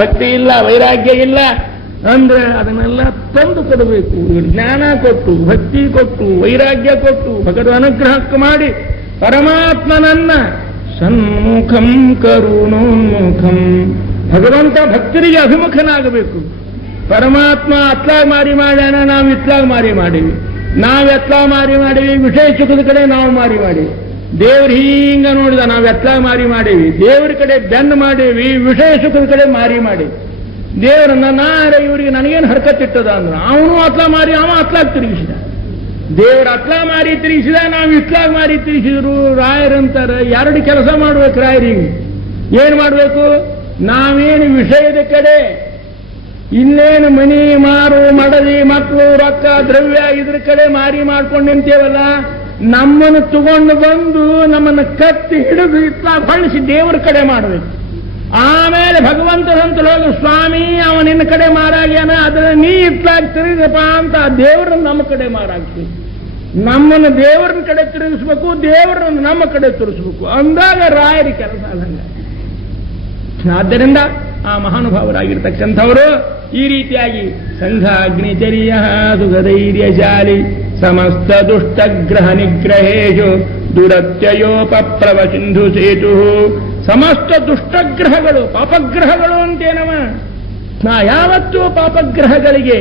ಭಕ್ತಿ ಇಲ್ಲ, ವೈರಾಗ್ಯ ಇಲ್ಲ ಅಂದ್ರೆ ಅದನ್ನೆಲ್ಲ ತಂದು ಕೊಡಬೇಕು. ಜ್ಞಾನ ಕೊಟ್ಟು, ಭಕ್ತಿ ಕೊಟ್ಟು, ವೈರಾಗ್ಯ ಕೊಟ್ಟು, ಭಗವದ್ ಅನುಗ್ರಹಕ್ಕೆ ಮಾಡಿ ಪರಮಾತ್ಮನನ್ನ ಸನ್ಮುಖಂ ಕರುಣೋನ್ಮುಖಂ, ಭಗವಂತ ಭಕ್ತರಿಗೆ ಅಭಿಮುಖನಾಗಬೇಕು. ಪರಮಾತ್ಮ ಅತ್ಲಾಗ ಮಾರಿ ಮಾಡ್ಯಾನ, ನಾವು ಇತ್ಲಾಗ ಮಾರಿ ಮಾಡೀವಿ, ನಾವು ಎತ್ಲಾಗ ಮಾರಿ ಮಾಡೀವಿ, ವಿಷಯ ಸುಖದ ಕಡೆ ನಾವು ಮಾರಿ ಮಾಡೀವಿ. ದೇವ್ರು ಹಿಂಗ ನೋಡಿದ, ನಾವು ಎತ್ಲಾಗ ಮಾರಿ ಮಾಡೀವಿ, ದೇವ್ರ ಕಡೆ ಬೆನ್ನು ಮಾಡೀವಿ, ವಿಷಯ ಸುಖದ ಕಡೆ ಮಾರಿ ಮಾಡಿ. ದೇವರನ್ನ ನಾರೆ ಇವರಿಗೆ ನನಗೇನು ಹರ್ಕತ್ತಿಟ್ಟದ ಅಂದ್ರು, ಅವನು ಅತ್ಲಾ ಮಾರಿ ಅವ ಅತ್ಲಾಗ ತಿರುಗಿಸಿದ. ದೇವ್ರ ಅತ್ಲಾ ಮಾರಿ ತಿರುಗಿಸಿದ, ನಾವು ಇತ್ಲಾಗ ಮಾರಿ ತಿರುಗಿಸಿದ್ರು. ರಾಯರಂತಾರೆ, ಎರಡು ಕೆಲಸ ಮಾಡ್ಬೇಕು ರಾಯರಿಗೆ. ಏನ್ ಮಾಡ್ಬೇಕು? ನಾವೇನು ವಿಷಯದ ಕಡೆ ಇನ್ನೇನು ಮನಿ ಮಾರು ಮಡದಿ ಮಕ್ಕಳು ರೊಕ್ಕ ದ್ರವ್ಯ ಇದ್ರ ಕಡೆ ಮಾರಿ ಮಾಡ್ಕೊಂಡು ನಿಂತೇವಲ್ಲ, ನಮ್ಮನ್ನು ತಗೊಂಡು ಬಂದು ನಮ್ಮನ್ನು ಕತ್ತಿ ಹಿಡಿದು ಇತ್ಲಾಗ ಹೊಳಿಸಿ ದೇವರ ಕಡೆ ಮಾಡಬೇಕು. ಆಮೇಲೆ ಭಗವಂತನಂತ ಹೋಗಿ, ಸ್ವಾಮಿ ಅವ ನಿನ್ನ ಕಡೆ ಮಾರಾಗ್ಯಾನ, ಅದನ್ನ ನೀ ಇತ್ಲಾಗ ತಿರುಗಪ್ಪ ಅಂತ ದೇವರನ್ನು ನಮ್ಮ ಕಡೆ ಮಾರಾಗ್ತೀವಿ. ನಮ್ಮನ್ನು ದೇವರನ್ನ ಕಡೆ ತಿರುಗಿಸ್ಬೇಕು, ದೇವರನ್ನು ನಮ್ಮ ಕಡೆ ತಿರುಗಿಸ್ಬೇಕು. ಅಂದಾಗ ರಾಯರಿ ಕೆಲಸ ಅದಂಗ. ಆದ್ದರಿಂದ ಆ ಮಹಾನುಭಾವರಾಗಿರ್ತಕ್ಕಂಥವರು ಈ ರೀತಿಯಾಗಿ ಸಂಘ ಅಗ್ನಿಚರ್ಯ ಸುಖಧೈರ್ಯಶಾಲಿ ಸಮಸ್ತ ದುಷ್ಟಗ್ರಹ ನಿಗ್ರಹೇಶು ದುರತ್ಯಯೋಪಪ್ಲವ ಸಿಂಧು ಸೇತು. ಸಮಸ್ತ ದುಷ್ಟಗ್ರಹಗಳು, ಪಾಪಗ್ರಹಗಳು ಅಂತೇನವ. ನಾ ಯಾವತ್ತೂ ಪಾಪಗ್ರಹಗಳಿಗೆ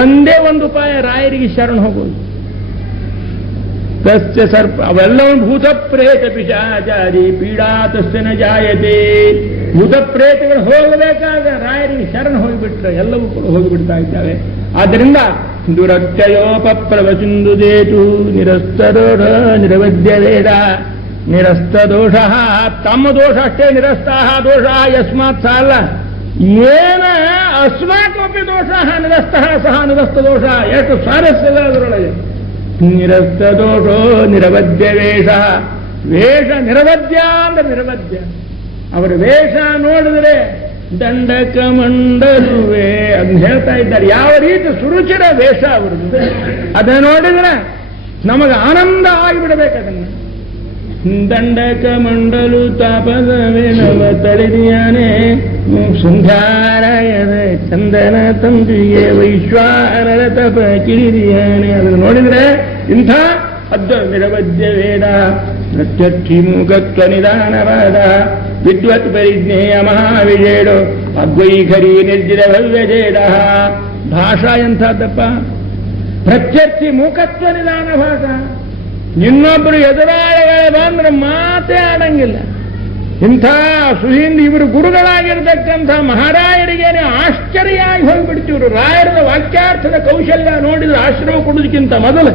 ಒಂದೇ ಒಂದು ಉಪಾಯ, ರಾಯರಿಗೆ ಶರಣ ಹೋಗೋದು. ತಸ್ಯ ಸರ್ಪ ಅವೆಲ್ಲವೂ ಭೂತ ಪ್ರೇತ ಪಿಶಾಚಾರಿ ಪೀಡಾ ತಸ್ಯ ನ ಜಾಯತೆ. ಭೂತ ಪ್ರೇತಗಳು ಹೋಗಬೇಕಾಗ ರಾಯರಿಗೆ ಶರಣ ಹೋಗಿಬಿಟ್ರೆ ಎಲ್ಲವೂ ಕೂಡ ಹೋಗಿಬಿಡ್ತಾ ಇದ್ದಾವೆ. ಆದ್ದರಿಂದ ದುರತ್ಯಯೋಪಪ್ಲವ ಸಿಂಧು ಸೇತು ನಿರಸ್ತದೋಷ ನಿರವಧ್ಯ ವೇದ ನಿರಸ್ತ ದೋಷ. ತಮ್ಮ ದೋಷ ಅಷ್ಟೇ, ನಿರಸ್ತಾಹ ದೋಷ ಯಸ್ಮಾತ್ ಸಾಲ ಏನ ಅಸ್ಮಾಕಮಪಿ ದೋಷ ನಿರಸ್ತಃ ಸಹ ನಿರಸ್ತ ದೋಷ. ಎಷ್ಟು ಸ್ವಾರಸ್ಯದ ಅದರೊಳಗೆ. ನಿರಸ್ತ ದೋಷೋ ನಿರವಧ್ಯ ವೇಷ. ವೇಷ ನಿರವಧ್ಯ ಅಂದ್ರೆ ನಿರವಧ್ಯ. ಅವರ ವೇಷ ನೋಡಿದ್ರೆ ದಂಡಕ ಮಂಡಲುವೆ ಅದನ್ನ ಹೇಳ್ತಾ ಇದ್ದಾರೆ. ಯಾವ ರೀತಿ ಸುರುಚಿರ ವೇಷ ಅವರದ್ದು, ಅದನ್ನ ನೋಡಿದ್ರೆ ನಮಗೆ ಆನಂದ ಆಗಿಬಿಡಬೇಕು. ಅದನ್ನು ದಂಡಕ ಮಂಡಲು ತಾಪದವೇ ನವ ತಳಿದಿಯಾನೆ ಸಂಧಾರಯದ ಚಂದನ ತಂದಿಗೆ ವೈಶ್ವಾನರ ತಪ ಕಿರಿದಿಯಾನೆ. ಅದನ್ನು ನೋಡಿದ್ರೆ ಇಂಥ ಅದ್ದ ನಿರವಧ್ಯ ವೇದ ಪ್ರತ್ಯಕ್ಷಿ ಮೂಕತ್ವ ನಿಧಾನವಾದ ವಿದ್ವತ್ ಪರಿಜ್ಞೇಯ ಮಹಾವಿಜೇಡು ಅದ್ವೈಖರಿ ನಿರ್ಜಿತ ಭವ್ಯಜೇಡ. ಭಾಷಾ ಎಂಥದ್ದಪ್ಪ, ಪ್ರತ್ಯರ್ಥಿ ಮೂಕತ್ವ ನಿಧಾನ ಭಾಷಾ. ಇನ್ನೊಬ್ಬರು ಎದುರಾಳಿಗಳೇ ಬಂದ್ರೆ ಮಾತೇ ಆಡಂಗಿಲ್ಲ. ಇಂಥ ಸುಹಿಂದ್ ಇವರು ಗುರುಗಳಾಗಿರ್ತಕ್ಕಂಥ ಮಹಾರಾಯರಿಗೇನೆ ಆಶ್ಚರ್ಯ ಆಗಿ ಹೋಗಿಬಿಡ್ತಿವ್ರು. ರಾಯರದ ವಾಕ್ಯಾರ್ಥದ ಕೌಶಲ್ಯ ನೋಡಿದ್ರೆ ಆಶ್ರಮ ಕೊಡೋದಕ್ಕಿಂತ ಮೊದಲು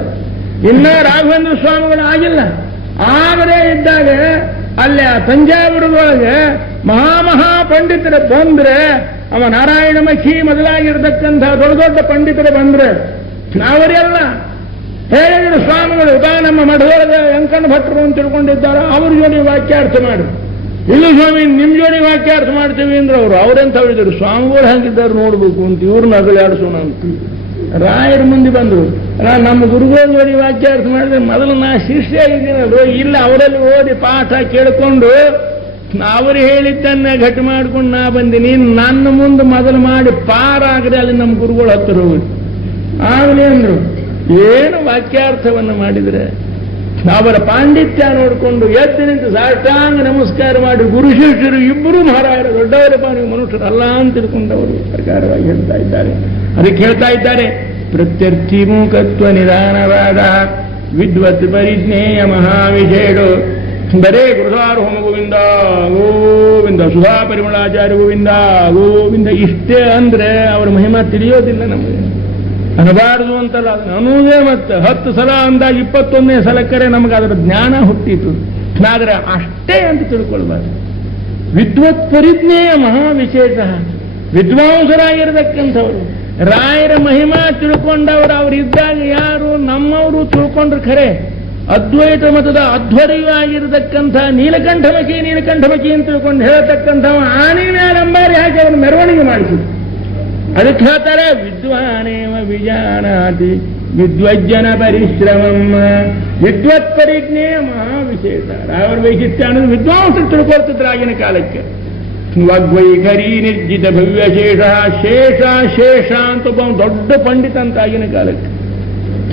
ಇನ್ನ ರಾಘವೇಂದ್ರ ಸ್ವಾಮಿಗಳು ಆಗಿಲ್ಲ. ಆಗದೇ ಇದ್ದಾಗ ಅಲ್ಲೇ ತಂಜಾವೂರದೊಳಗೆ ಮಹಾಮಹಾ ಪಂಡಿತರು ಬಂದ್ರೆ, ಅವ ನಾರಾಯಣ ಮಖಿ ಮೊದಲಾಗಿರ್ತಕ್ಕಂಥ ದೊಡ್ಡ ದೊಡ್ಡ ಪಂಡಿತರು ಬಂದ್ರೆ ಅವರೆಲ್ಲ ಹೇಳಿದ್ರು ಸ್ವಾಮಿಗಳು ನಮ್ಮ ಮಠದೊಳಗೆ ವೆಂಕಣ್ಣ ಭಟ್ರು ಅಂತ ತಿಳ್ಕೊಂಡಿದ್ದಾರೆ, ಅವ್ರ ಜೋಡಿ ವಾಕ್ಯಾರ್ಥ ಮಾಡಿ. ಇಲ್ಲ ಸ್ವಾಮಿ ನಿಮ್ ಜೋಡಿ ವಾಕ್ಯಾರ್ಥ ಮಾಡ್ತೀವಿ ಅಂದ್ರೆ ಅವರೆಂತ ಹೇಳಿದ್ರು, ಸ್ವಾಮಿಗಳು ಹಾಗಿದ್ದಾರೆ ನೋಡ್ಬೇಕು ಅಂತ ಇವ್ರನ್ನ ಅಗಲಾಡಿಸೋಣ ಅಂತ ರಾಯರ ಮುಂದೆ ಬಂದರು. ನಮ್ಮ ಗುರುಗಳ ಜೋಡಿ ವಾಕ್ಯಾರ್ಥ ಮಾಡಿದ್ರೆ ಮೊದಲು ನಾ ಶಿಷ್ಯ ಇದ್ದೀನಲ್ವ, ಇಲ್ಲ ಅವರಲ್ಲಿ ಓದಿ ಪಾಠ ಕೇಳಿಕೊಂಡು ಅವರು ಹೇಳಿದ್ದನ್ನ ಘಟ ಮಾಡ್ಕೊಂಡು ನಾ ಬಂದೀನಿ. ನನ್ನ ಮುಂದೆ ಮೊದಲು ಮಾಡಿ ಪಾರಾಗ್ರೆ ಅಲ್ಲಿ ನಮ್ಮ ಗುರುಗಳು ಹತ್ತಿರ ಹೋಗಿ ಆಗಲೇ ಅಂದ್ರು. ಏನು ವಾಕ್ಯಾರ್ಥವನ್ನು ಮಾಡಿದ್ರೆ ಅವರ ಪಾಂಡಿತ್ಯ ನೋಡಿಕೊಂಡು ಎದ್ದು ನಿಂತು ಸಾಷ್ಟಾಂಗ ನಮಸ್ಕಾರ ಮಾಡಿ ಗುರು ಶಿಷ್ಯರು ಇಬ್ಬರು ಮಹಾರಾಯರು ದೊಡ್ಡವರಪ್ಪ, ನೀವು ಮನುಷ್ಯರು ಅಲ್ಲ ಅಂತ ತಿಳ್ಕೊಂಡವರು ಪ್ರಕಾರವಾಗಿ ಹೇಳ್ತಾ ಇದ್ದಾರೆ. ಅದಕ್ಕೆ ಹೇಳ್ತಾ ಇದ್ದಾರೆ, ಪ್ರತ್ಯರ್ಥಿ ಮೂಕತ್ವ ನಿಧಾನವಾದ ವಿದ್ವತ್ ಪರಿಜ್ಞೇಯ ಮಹಾವಿಷೇಡು. ಬರೇ ಗುರುಸಾರ ಹೋಮ ಗೋವಿಂದ ಗೋವಿಂದ, ಸುಧಾ ಪರಿಮಳಾಚಾರ್ಯ ಗೋವಿಂದ ಗೋವಿಂದ ಇಷ್ಟೇ ಅಂದ್ರೆ ಅವರ ಮಹಿಮಾ ತಿಳಿಯೋದಿಲ್ಲ. ನಮಗೆ ಅನ್ನಬಾರದು ಅಂತಲ್ಲ, ಅದನ್ನು ಅನ್ನೋದೇ. ಮತ್ತೆ 10 ಸಲ ಅಂದಾಗ 21ನೇ ಸಲಕ್ಕರೆ ನಮಗೆ ಅದರ ಜ್ಞಾನ ಹುಟ್ಟಿತು. ಆದರೆ ಅಷ್ಟೇ ಅಂತ ತಿಳ್ಕೊಳ್ಬಾರ್ದು. ವಿದ್ವತ್ ಪರಿಜ್ಞೇಯ ಮಹಾವಿಶೇಷ. ವಿದ್ವಾಂಸರಾಗಿರತಕ್ಕಂಥವ್ರು ರಾಯರ ಮಹಿಮಾ ತಿಳ್ಕೊಂಡವರು ಅವರಿದ್ದಾಗ ಯಾರು ನಮ್ಮವರು ತಿಳ್ಕೊಂಡ್ರು ಖರೆ. ಅದ್ವೈತ ಮತದ ಅಧ್ವರ್ಯೂ ಆಗಿರತಕ್ಕಂಥ ನೀಲಕಂಠಮಕಿ ಅಂತ ತಿಳ್ಕೊಂಡು ಹೇಳತಕ್ಕಂಥವ ಆನೆ ಮೇಲೆ ಅಂಬಾರಿ ಹಾಕಿ ಅವನು ಮೆರವಣಿಗೆ ಮಾಡಿಸಿದ್ರು. ಅದಕ್ಕೆ ಹೇಳ್ತಾರೆ, ವಿದ್ವಾನೇವ ವಿಜಾನಾತಿ ವಿದ್ವಜ್ಜನ ಪರಿಶ್ರಮಂ. ವಿದ್ವತ್ ಪರಿಜ್ಞೆ ಮಹಾವಿಶೇಷ. ರಾಯರ ವೈಶಿಷ್ಟ್ಯ ಅನ್ನೋದು ವಿದ್ವಾಂಸರು ತಿಳ್ಕೊಳ್ತಿದ್ರು ಆಗಿನ ಕಾಲಕ್ಕೆ. ವಾಗ್ವೈಖರಿ ನಿರ್ಜಿತ ಭವ್ಯ ಶೇಷ ಶೇಷ ಶೇಷ ಅಂತ ಒಬ್ಬ ದೊಡ್ಡ ಪಂಡಿತ ಅಂತ ಆಗಿನ ಕಾಲಕ್ಕೆ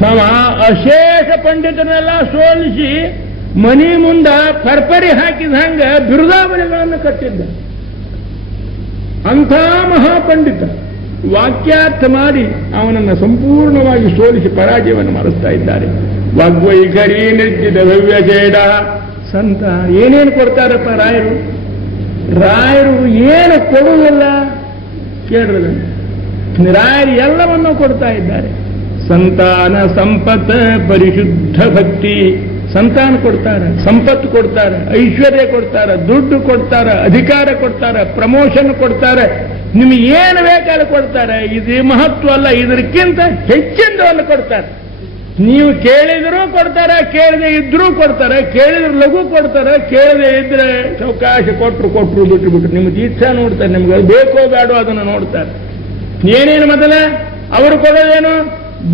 ನಾವು ಅಶೇಷ ಪಂಡಿತನೆಲ್ಲ ಸೋಲಿಸಿ ಮನಿ ಮುಂದ ಪರ್ಪರಿ ಹಾಕಿದ ಹಂಗ ಬಿರುದಾವಳಿಗಳನ್ನು ಕಟ್ಟಿದ್ದ ಅಂಥ ಮಹಾಪಂಡಿತ ವಾಕ್ಯಾರ್ಥ ಮಾಡಿ ಅವನನ್ನು ಸಂಪೂರ್ಣವಾಗಿ ಸೋಲಿಸಿ ಪರಾಜಯವನ್ನು ಮಾಡಿಸ್ತಾ ಇದ್ದಾರೆ. ವಾಗ್ವೈಖರಿ ನಿರ್ಜಿತ ಭವ್ಯ ಶೇಷ ಸಂತ ಏನೇನು ಕೊಡ್ತಾರಪ್ಪ ರಾಯರು? ರಾಯರು ಏನು ಕೊಡುವುದಿಲ್ಲ ಕೇಳಿದ ರಾಯರು ಎಲ್ಲವನ್ನೂ ಕೊಡ್ತಾ ಇದ್ದಾರೆ. ಸಂತಾನ ಸಂಪತ್ ಪರಿಶುದ್ಧ ಭಕ್ತಿ, ಸಂತಾನ ಕೊಡ್ತಾರೆ, ಸಂಪತ್ತು ಕೊಡ್ತಾರೆ, ಐಶ್ವರ್ಯ ಕೊಡ್ತಾರೆ, ದುಡ್ಡು ಕೊಡ್ತಾರೆ, ಅಧಿಕಾರ ಕೊಡ್ತಾರೆ, ಪ್ರಮೋಷನ್ ಕೊಡ್ತಾರೆ, ನಿಮಗೆ ಏನು ಬೇಕಾದ್ರೆ ಕೊಡ್ತಾರೆ. ಇದು ಮಹತ್ವ ಅಲ್ಲ, ಇದಕ್ಕಿಂತ ಹೆಚ್ಚಿನದನ್ನು ಕೊಡ್ತಾರೆ. ನೀವು ಕೇಳಿದರೂ ಕೊಡ್ತಾರೆ, ಕೇಳದೆ ಇದ್ರೂ ಕೊಡ್ತಾರೆ, ಕೇಳಿದ್ರೆ ಲಘು ಕೊಡ್ತಾರೆ, ಕೇಳದೆ ಇದ್ರೆ ಅವಕಾಶ ಕೊಟ್ಟರು ಬಿಟ್ಟು ನಿಮ್ಗೆ ಇಚ್ಛಾ ನೋಡ್ತಾರೆ, ನಿಮ್ಗೆ ಬೇಕೋ ಬೇಡೋ ಅದನ್ನು ನೋಡ್ತಾರೆ. ಏನೇನು ಮೊದಲ ಅವರು ಕೊಡೋದೇನು?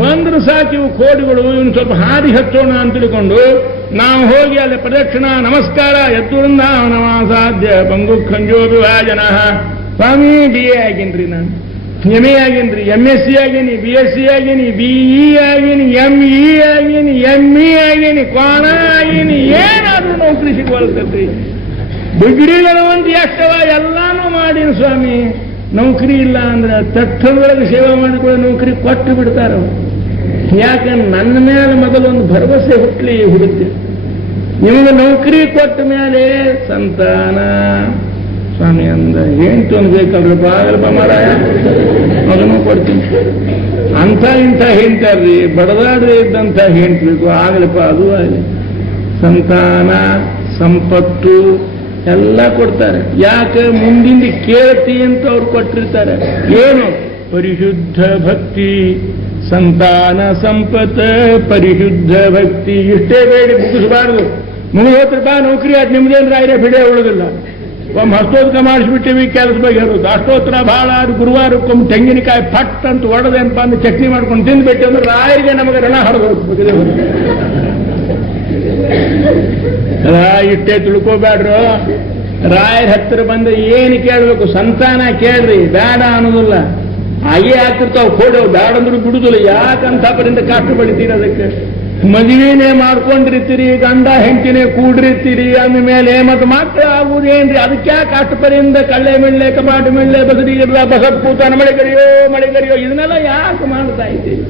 ಬಂದ್ರು ಸಾಕು ಇವು ಕೋಡಿಗಳು, ಇವನು ಸ್ವಲ್ಪ ಹಾದಿ ಹಚ್ಚೋಣ ಅಂತ ತಿಳ್ಕೊಂಡು ನಾವು ಹೋಗಿ ಅಲ್ಲಿ ಪ್ರದಕ್ಷಿಣಾ ನಮಸ್ಕಾರ ಎತ್ತುರಿಂದ ನಮಾಸಾಧ್ಯ ಪಂಗು ಖಂಜೋ ವಿಭಾಜನ. ಸ್ವಾಮಿ BA ಆಗೇನ್ರಿ, ನಾನು MA ಆಗೇನ್ರಿ, MSc ಆಗೇನಿ, BSc ಆಗೇನಿ, BE ಆಗೇನಿ, ME ಆಗೇನಿ, ME ಆಗೇನಿ, ಕ್ವಾಣ ಆಗೇನಿ, ಏನಾದ್ರೂ ನೌಕರಿ ಸಿಗುವಲ್ತೈತಿ. ಡಿಗ್ರಿಗಳು ಅಂತ ಎಷ್ಟವ ಎಲ್ಲಾನು ಮಾಡೀನಿ ಸ್ವಾಮಿ, ನೌಕರಿ ಇಲ್ಲ ಅಂದ್ರೆ ತಟ್ಟದೊಳಗೆ ಸೇವೆ ಮಾಡಿಕೊಳ್ಳೋ ನೌಕರಿ ಕೊಟ್ಟು ಬಿಡ್ತಾರ. ಯಾಕಂದ್ರೆ ನನ್ನ ಮೇಲೆ ಮೊದಲೊಂದು ಭರವಸೆ ಹುಟ್ಟಲಿ ಹುಡುತ್ತೆ. ನಿಮಗೆ ನೌಕರಿ ಕೊಟ್ಟ ಮೇಲೆ ಸಂತಾನ ಸ್ವಾಮಿ ಅಂದ ಹೆಂಡ್ತಿ ಒಂದು ಬೇಕಲ್ರಪ್ಪ, ಆಗಲ್ಪ ಮಾರಾಯ ಮಗನೂ ಕೊಡ್ತೀನಿ ಅಂತ ಇಂಥ ಹೇಳ್ತಾರ್ರಿ. ಬಡದಾಡ್ರೆ ಇದ್ದಂಥ ಹೇಳ್ಬೇಕು, ಆಗಲಪ್ಪ ಅದು ಆಗಲಿ. ಸಂತಾನ ಸಂಪತ್ತು ಎಲ್ಲ ಕೊಡ್ತಾರೆ. ಯಾಕೆ? ಮುಂದಿಂದ ಕೇಳ್ತಿ ಅಂತ ಅವ್ರು ಕೊಟ್ಟಿರ್ತಾರೆ. ಏನು? ಪರಿಶುದ್ಧ ಭಕ್ತಿ, ಸಂತಾನ ಸಂಪತ್ ಪರಿಶುದ್ಧ ಭಕ್ತಿ. ಇಷ್ಟೇ ಬೇಡಿ ಮುಗಿಸಬಾರ್ದು. ಮುಗಿದೋತ್ರಪ್ಪ ನೌಕರಿ ಅದು ನಿಮ್ದೇನು ರಾಯರೇ ಬಿಡೇ ಉಳಿದಿಲ್ಲ. ಒಮ್ಮೆ ಹಸ್ತೋತ್ರ ಮಾಡಿಸ್ಬಿಟ್ಟಿವಿ, ಕೆಲಸ ಬಗ್ಗೆ ಇರೋದು. ಅಷ್ಟೋತ್ರ ಭಾಳ ಅದು ಗುರುವಾರಕ್ಕೊಮ್ಮೆ ತೆಂಗಿನಕಾಯಿ ಪಟ್ ಅಂತ ಒಡದೇನಪ್ಪ ಅಂದ್ರೆ ಚಟ್ನಿ ಮಾಡ್ಕೊಂಡು ತಿಂದ್ಬಿಟ್ಟು ಅಂದ್ರೆ ರಾಯರಿಗೆ ನಮಗೆ ರಣ ಹರಿದು ಹೋಗ್ಬೇಕು. ಇಷ್ಟೇ ತಿಳ್ಕೋಬೇಡ್ರು. ರಾಯರ ಹತ್ತಿರ ಬಂದು ಏನು ಕೇಳಬೇಕು? ಸಂತಾನ ಕೇಳ್ರಿ, ಬೇಡ ಅನ್ನೋದಿಲ್ಲ. ಹಾಗೇ ಆಗ್ತಿರ್ತಾವ ಕೋಡವು, ಬೇಡ ಅಂದ್ರೂ ಬಿಡುದಿಲ್ಲ. ಯಾಕಂತ ಪರಿಂದ ಕಷ್ಟ ಪಡಿತೀರಿ? ಅದಕ್ಕೆ ಮದುವೆನೇ ಮಾಡ್ಕೊಂಡಿರ್ತೀರಿ, ಗಂಡ ಹೆಂಡತಿನೇ ಕೂಡಿರ್ತೀರಿ, ಅಂದಮೇಲೆ ಮತ್ತೆ ಮಕ್ಕಳು ಆಗುವುದೇನ್ರಿ? ಅದಕ್ಕೆ ಯಾಕೆ ಅಷ್ಟಪರಿಂದ ಕಳ್ಳೆ ಮಿಳ್ಳೆ ಕಪಾಟು ಮಿಳ್ಳೆ ಬಸದಿ ಇರಲ್ಲ ಬಸತ್ ಕೂತಾನ ಮಳೆಗರಿಯೋ ಇದನ್ನೆಲ್ಲ ಯಾಕೆ ಮಾಡ್ತಾ ಇದ್ದೀವಿ?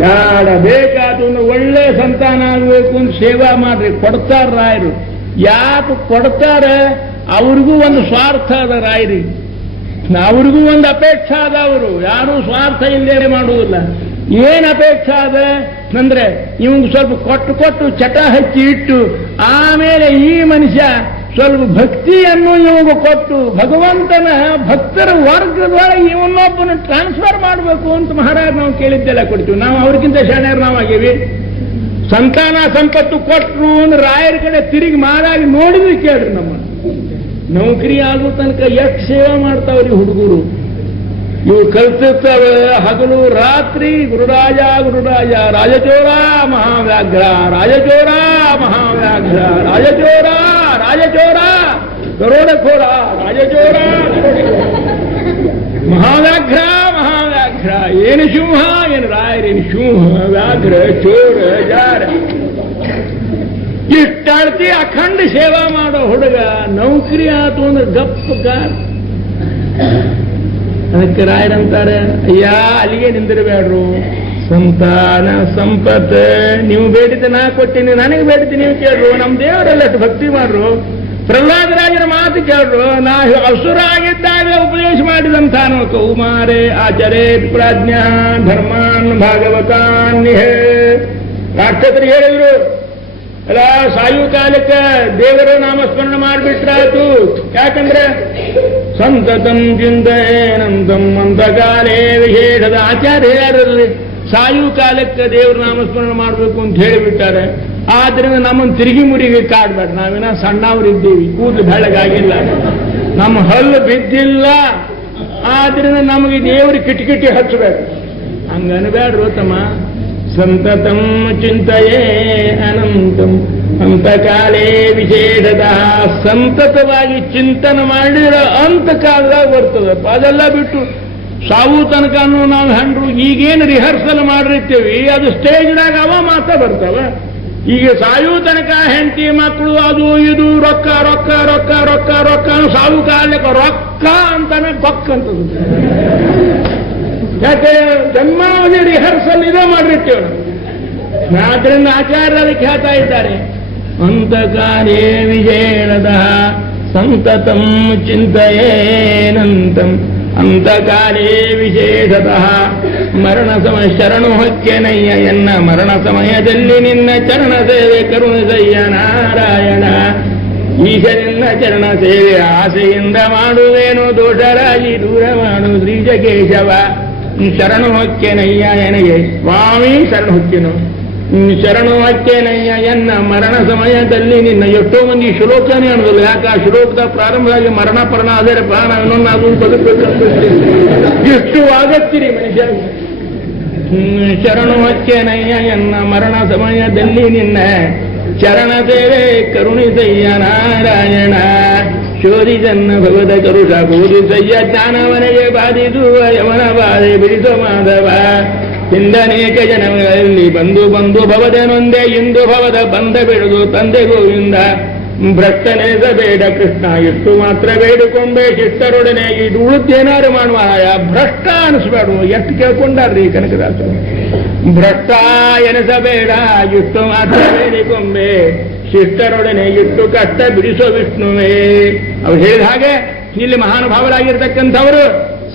ಬೇಡ, ಬೇಕಾದ ಒಂದು ಒಳ್ಳೆ ಸಂತಾನ ಆಗಬೇಕು ಅಂತ ಸೇವಾ ಮಾಡ್ರಿ. ಕೊಡ್ತಾರ ರಾಯರು. ಯಾಕೆ ಕೊಡ್ತಾರೆ? ಅವ್ರಿಗೂ ಒಂದು ಸ್ವಾರ್ಥ ಅದ ರಾಯರಿ, ಅವ್ರಿಗೂ ಒಂದು ಅಪೇಕ್ಷೆ ಅದ. ಅವರು ಯಾರೂ ಸ್ವಾರ್ಥ ಇಲ್ಲದೆ ಮಾಡುವುದಿಲ್ಲ. ಏನು ಅಪೇಕ್ಷೆ ಅದ ಅಂದ್ರೆ ಇವಂಗೆ ಸ್ವಲ್ಪ ಕೊಟ್ಟು ಚಟ ಹಚ್ಚಿ ಇಟ್ಟು ಆಮೇಲೆ ಈ ಮನುಷ್ಯ ಸ್ವಲ್ಪ ಭಕ್ತಿಯನ್ನು ಇವಾಗ ಕೊಟ್ಟು ಭಗವಂತನ ಭಕ್ತರ ವರ್ಗದೊಳಗೆ ಇವನ್ನೊಬ್ಬನ ಟ್ರಾನ್ಸ್ಫರ್ ಮಾಡಬೇಕು ಅಂತ ಮಹಾರಾಜ್ ನಾವು ಕೇಳಿದ್ದೆಲ್ಲ ಕೊಡ್ತೀವಿ. ನಾವು ಅವ್ರಿಗಿಂತ ಶಾಣ್ಯರು ನಾವಾಗಿವಿ. ಸಂತಾನ ಸಂಪತ್ತು ಕೊಟ್ಟರು ಅಂದ್ರೆ ರಾಯರ ಕಡೆ ತಿರುಗಿ ಮಾರಾಗಿ ನೋಡಿದ್ರೆ ಕೇಳ್ರಿ. ನಮ್ಮ ನೌಕರಿ ಆಗೋ ತನಕ ಎಷ್ಟು ಸೇವೆ ಮಾಡ್ತಾವ್ರಿ ಹುಡುಗರು. ಇವು ಕಲ್ತಿರ್ತಾವೆ ಹಗಲು ರಾತ್ರಿ. ಗುರುರಾಜ ರಾಜಚೋರ ಮಹಾವ್ಯಾಘ್ರ, ರಾಜಚೋರ ಮಹಾವ್ಯಾಘ್ರ, ರಾಜಚೋರ ದರೋಡೆಖೋರ, ರಾಜಚೋರ ಮಹಾವ್ಯಾಘ್ರ. ಏನು ಸಿಂಹ, ಏನು ರಾಯರೇನು ಸಿಂಹ, ವ್ಯಾಘ್ರ, ಚೋರ, ಜಾರ. ಇಷ್ಟಾಡ್ತಿ ಅಖಂಡ ಸೇವಾ ಮಾಡೋ ಹುಡುಗ ನೌಕರಿ ಆತು ಅಂದ್ರೆ ಗಪ್ಪಗಾರ. ಅದಕ್ಕೆ ರಾಯರಂತಾರೆ, ಅಯ್ಯ ಅಲ್ಲಿಗೆ ನಿಂದಿರಬೇಡ್ರು. ಸಂತಾನ ಸಂಪತ್ ನೀವು ಬೇಡಿದ ನಾ ಕೊಟ್ಟಿನಿ, ನನಗೆ ಬೇಡಿದ ನೀವು ಕೇಳ್ರು. ನಮ್ಮ ದೇವರೆಲ್ಲಷ್ಟು ಭಕ್ತಿ ಮಾಡ್ರು. ಪ್ರಹ್ಲಾದರಾಜರ ಮಾತು ಕೇಳ್ರು. ನಾ ಅಸುರ ಆಗಿದ್ದಾಗ ಉಪದೇಶ ಮಾಡಿದಂತಾನು ಕೌಮಾರೇ ಆಚರೇ ಪ್ರಾಜ್ಞಾ ಧರ್ಮಾನ್ ಭಾಗವತಾನ್ ನಿಹೇ. ರಾಕ್ಷಸರಿಗೆ ಹೇಳಿದ್ರು, ಅಲ್ಲ ಸಾಯು ಕಾಲಕ್ಕೆ ದೇವರ ನಾಮಸ್ಮರಣೆ ಮಾಡಿಬಿಟ್ರಾಯ್ತು. ಯಾಕಂದ್ರೆ ಸಂತತಂ ಚಿಂತೇನಂತಂ ಅಂತಕಾಲೇ ವಿಶೇಷದ ಆಚಾರ್ಯ ಯಾರಲ್ಲಿ ಸಾಯು ಕಾಲಕ್ಕೆ ದೇವರ ನಾಮಸ್ಮರಣೆ ಮಾಡಬೇಕು ಅಂತ ಹೇಳಿಬಿಟ್ಟಾರೆ. ಆದ್ರಿಂದ ನಮ್ಮನ್ನು ತಿರುಗಿ ಮುರಿಗಿ ಕಾಡ್ಬೇಡ. ನಾವಿನ ಸಣ್ಣವರಿದ್ದೀವಿ, ಕೂದಲು ಬೆಳಗಾಗಿಲ್ಲ, ನಮ್ಮ ಹಲ್ಲು ಬಿದ್ದಿಲ್ಲ. ಆದ್ರಿಂದ ನಮಗೆ ದೇವರಿಗೆ ಕಿಟಕಿಟಿ ಹಚ್ಚಬೇಕು. ಹಂಗನ್ಬೇಡ್ರು ತಮ್ಮ. ಸಂತತಂ ಚಿಂತೆಯೇ ಅನಂತಂ ಅಂತಕಾಲೇ ವಿಶೇಷದ ಸಂತತವಾಗಿ ಚಿಂತನೆ ಮಾಡಿದ್ರೆ ಅಂತ ಕಾಲದಾಗ ಬರ್ತದಪ್ಪ. ಅದೆಲ್ಲ ಬಿಟ್ಟು ಸಾವು ತನಕನೂ ನಾವು ಹೆಂಡ್ರು ಈಗೇನು ರಿಹರ್ಸಲ್ ಮಾಡಿರ್ತೀವಿ ಅದು ಸ್ಟೇಜ್ದಾಗ ಅವ ಮಾತ್ರ ಬರ್ತಾವ. ಈಗ ಸಾಯು ತನಕ ಹೆಂಡತಿ ಮಕ್ಕಳು ಅದು ಇದು ರೊಕ್ಕ ರೊಕ್ಕ ರೊಕ್ಕ ರೊಕ್ಕ ರೊಕ್ಕ ಸಾವು ಕಾಲಕ್ಕೆ ರೊಕ್ಕ ಅಂತಾನೆ ಬಕ್ ಅಂತದ. ಯಾಕೆ ಜನ್ಮಾವಧಿ ರಿಹರ್ಸಲ್ ಇದೇ ಮಾಡಿರ್ತೇವೆ. ಆದ್ರಿಂದ ಆಚಾರ್ಯರು ಅದಕ್ಕೆ ಹೇಳ್ತಾ ಇದ್ದಾರೆ, ಅಂತಕಾಲೇ ವಿಜೇಣದ ಸಂತತಂ ಚಿಂತೆಯೇನಂತಂ ಅಂತಕಾಲೇ ವಿಶೇಷತಃ ಮರಣ ಸಮಯ ಶರಣು ಹೊಕ್ಕೆನಯ್ಯ ಎನ್ನ ಮರಣ ಸಮಯದಲ್ಲಿ ನಿನ್ನ ಚರಣ ಸೇವೆ ಕರುಣಿಸಯ್ಯ ನಾರಾಯಣ. ಈಶನಿನ್ನ ಚರಣ ಸೇವೆ ಆಸೆಯಿಂದ ಮಾಡುವೇನು ದೋಷರಾಗಿ ದೂರ ಮಾಡು ಶ್ರೀಜಕೇಶವ. ಶರಣು ಹೊಕ್ಕೆನಯ್ಯ ಎನಗೆ ಸ್ವಾಮಿ ಶರಣು ಹೊಕ್ಕೆನು ಶರಣು ಹೊಕ್ಕೆನಯ್ಯ ಎನ್ನ ಮರಣ ಸಮಯದಲ್ಲಿ ನಿನ್ನ. ಎಷ್ಟೋ ಮಂದಿ ಶ್ಲೋಕನೇ ಅನ್ನೋದಿಲ್ಲ. ಯಾಕೆ ಆ ಶ್ಲೋಕದ ಪ್ರಾರಂಭವಾಗಿ ಮರಣ ಪರಣ ಆದರೆ ಪ್ರಾಣ ಇನ್ನೊಂದು ಅದು ಬದುಕಬೇಕಂತ ಎಷ್ಟು ಆಗತ್ತೀರಿ ಮನುಷ್ಯ. ಶರಣು ಹೊಕ್ಕೆನಯ್ಯ ಎನ್ನ ಮರಣ ಸಮಯದಲ್ಲಿ ನಿನ್ನ ಚರಣ ಸೇವೆ ಕರುಣಿಸಯ್ಯ ನಾರಾಯಣ. ಶೋಧಿಸನ್ನ ಭಗವದ ಕರುಷ ಬೋಧಿಸಯ್ಯ ಜ್ಞಾನವನಿಗೆ ಬಾಧಿಸುವ ಯವನ ಬಾಧೆ ಬಿಡಿಸೋ ಮಾಧವ. ಹಿಂದನೇಕ ಜನಗಳಲ್ಲಿ ಬಂದು ಬಂದು ಭವದನೊಂದೇ ಇಂದು ಭವದ ಬಂದ ಬಿಡುದು ತಂದೆ ಗೋವಿಂದ. ಭ್ರಷ್ಟನೆಸಬೇಡ ಕೃಷ್ಣ ಎಷ್ಟು ಮಾತ್ರ ಬೇಡಿಕೊಂಬೆ ಶಿಷ್ಟರೊಡನೆ ಇದು ಉಳಿದೇನಾರು ಮಾಡುವ ಭ್ರಷ್ಟ ಅನಿಸ್ಬೇಡ. ಎಷ್ಟು ಕೇಳ್ಕೊಂಡಾರ್ರಿ ಕನಕದಾಸರು. ಭ್ರಷ್ಟ ಎನಿಸಬೇಡ ಇಷ್ಟು ಮಾತ್ರ ಬೇಡಿಕೊಂಬೆ ಶಿಷ್ಟರೊಡನೆ ಇಟ್ಟು ಕಷ್ಟ ಬಿಡಿಸೋ ವಿಷ್ಣುವೇ. ಅವ್ರು ಹೇಳಿದ ಹಾಗೆ ಇಲ್ಲಿ ಮಹಾನುಭಾವರಾಗಿರ್ತಕ್ಕಂಥವರು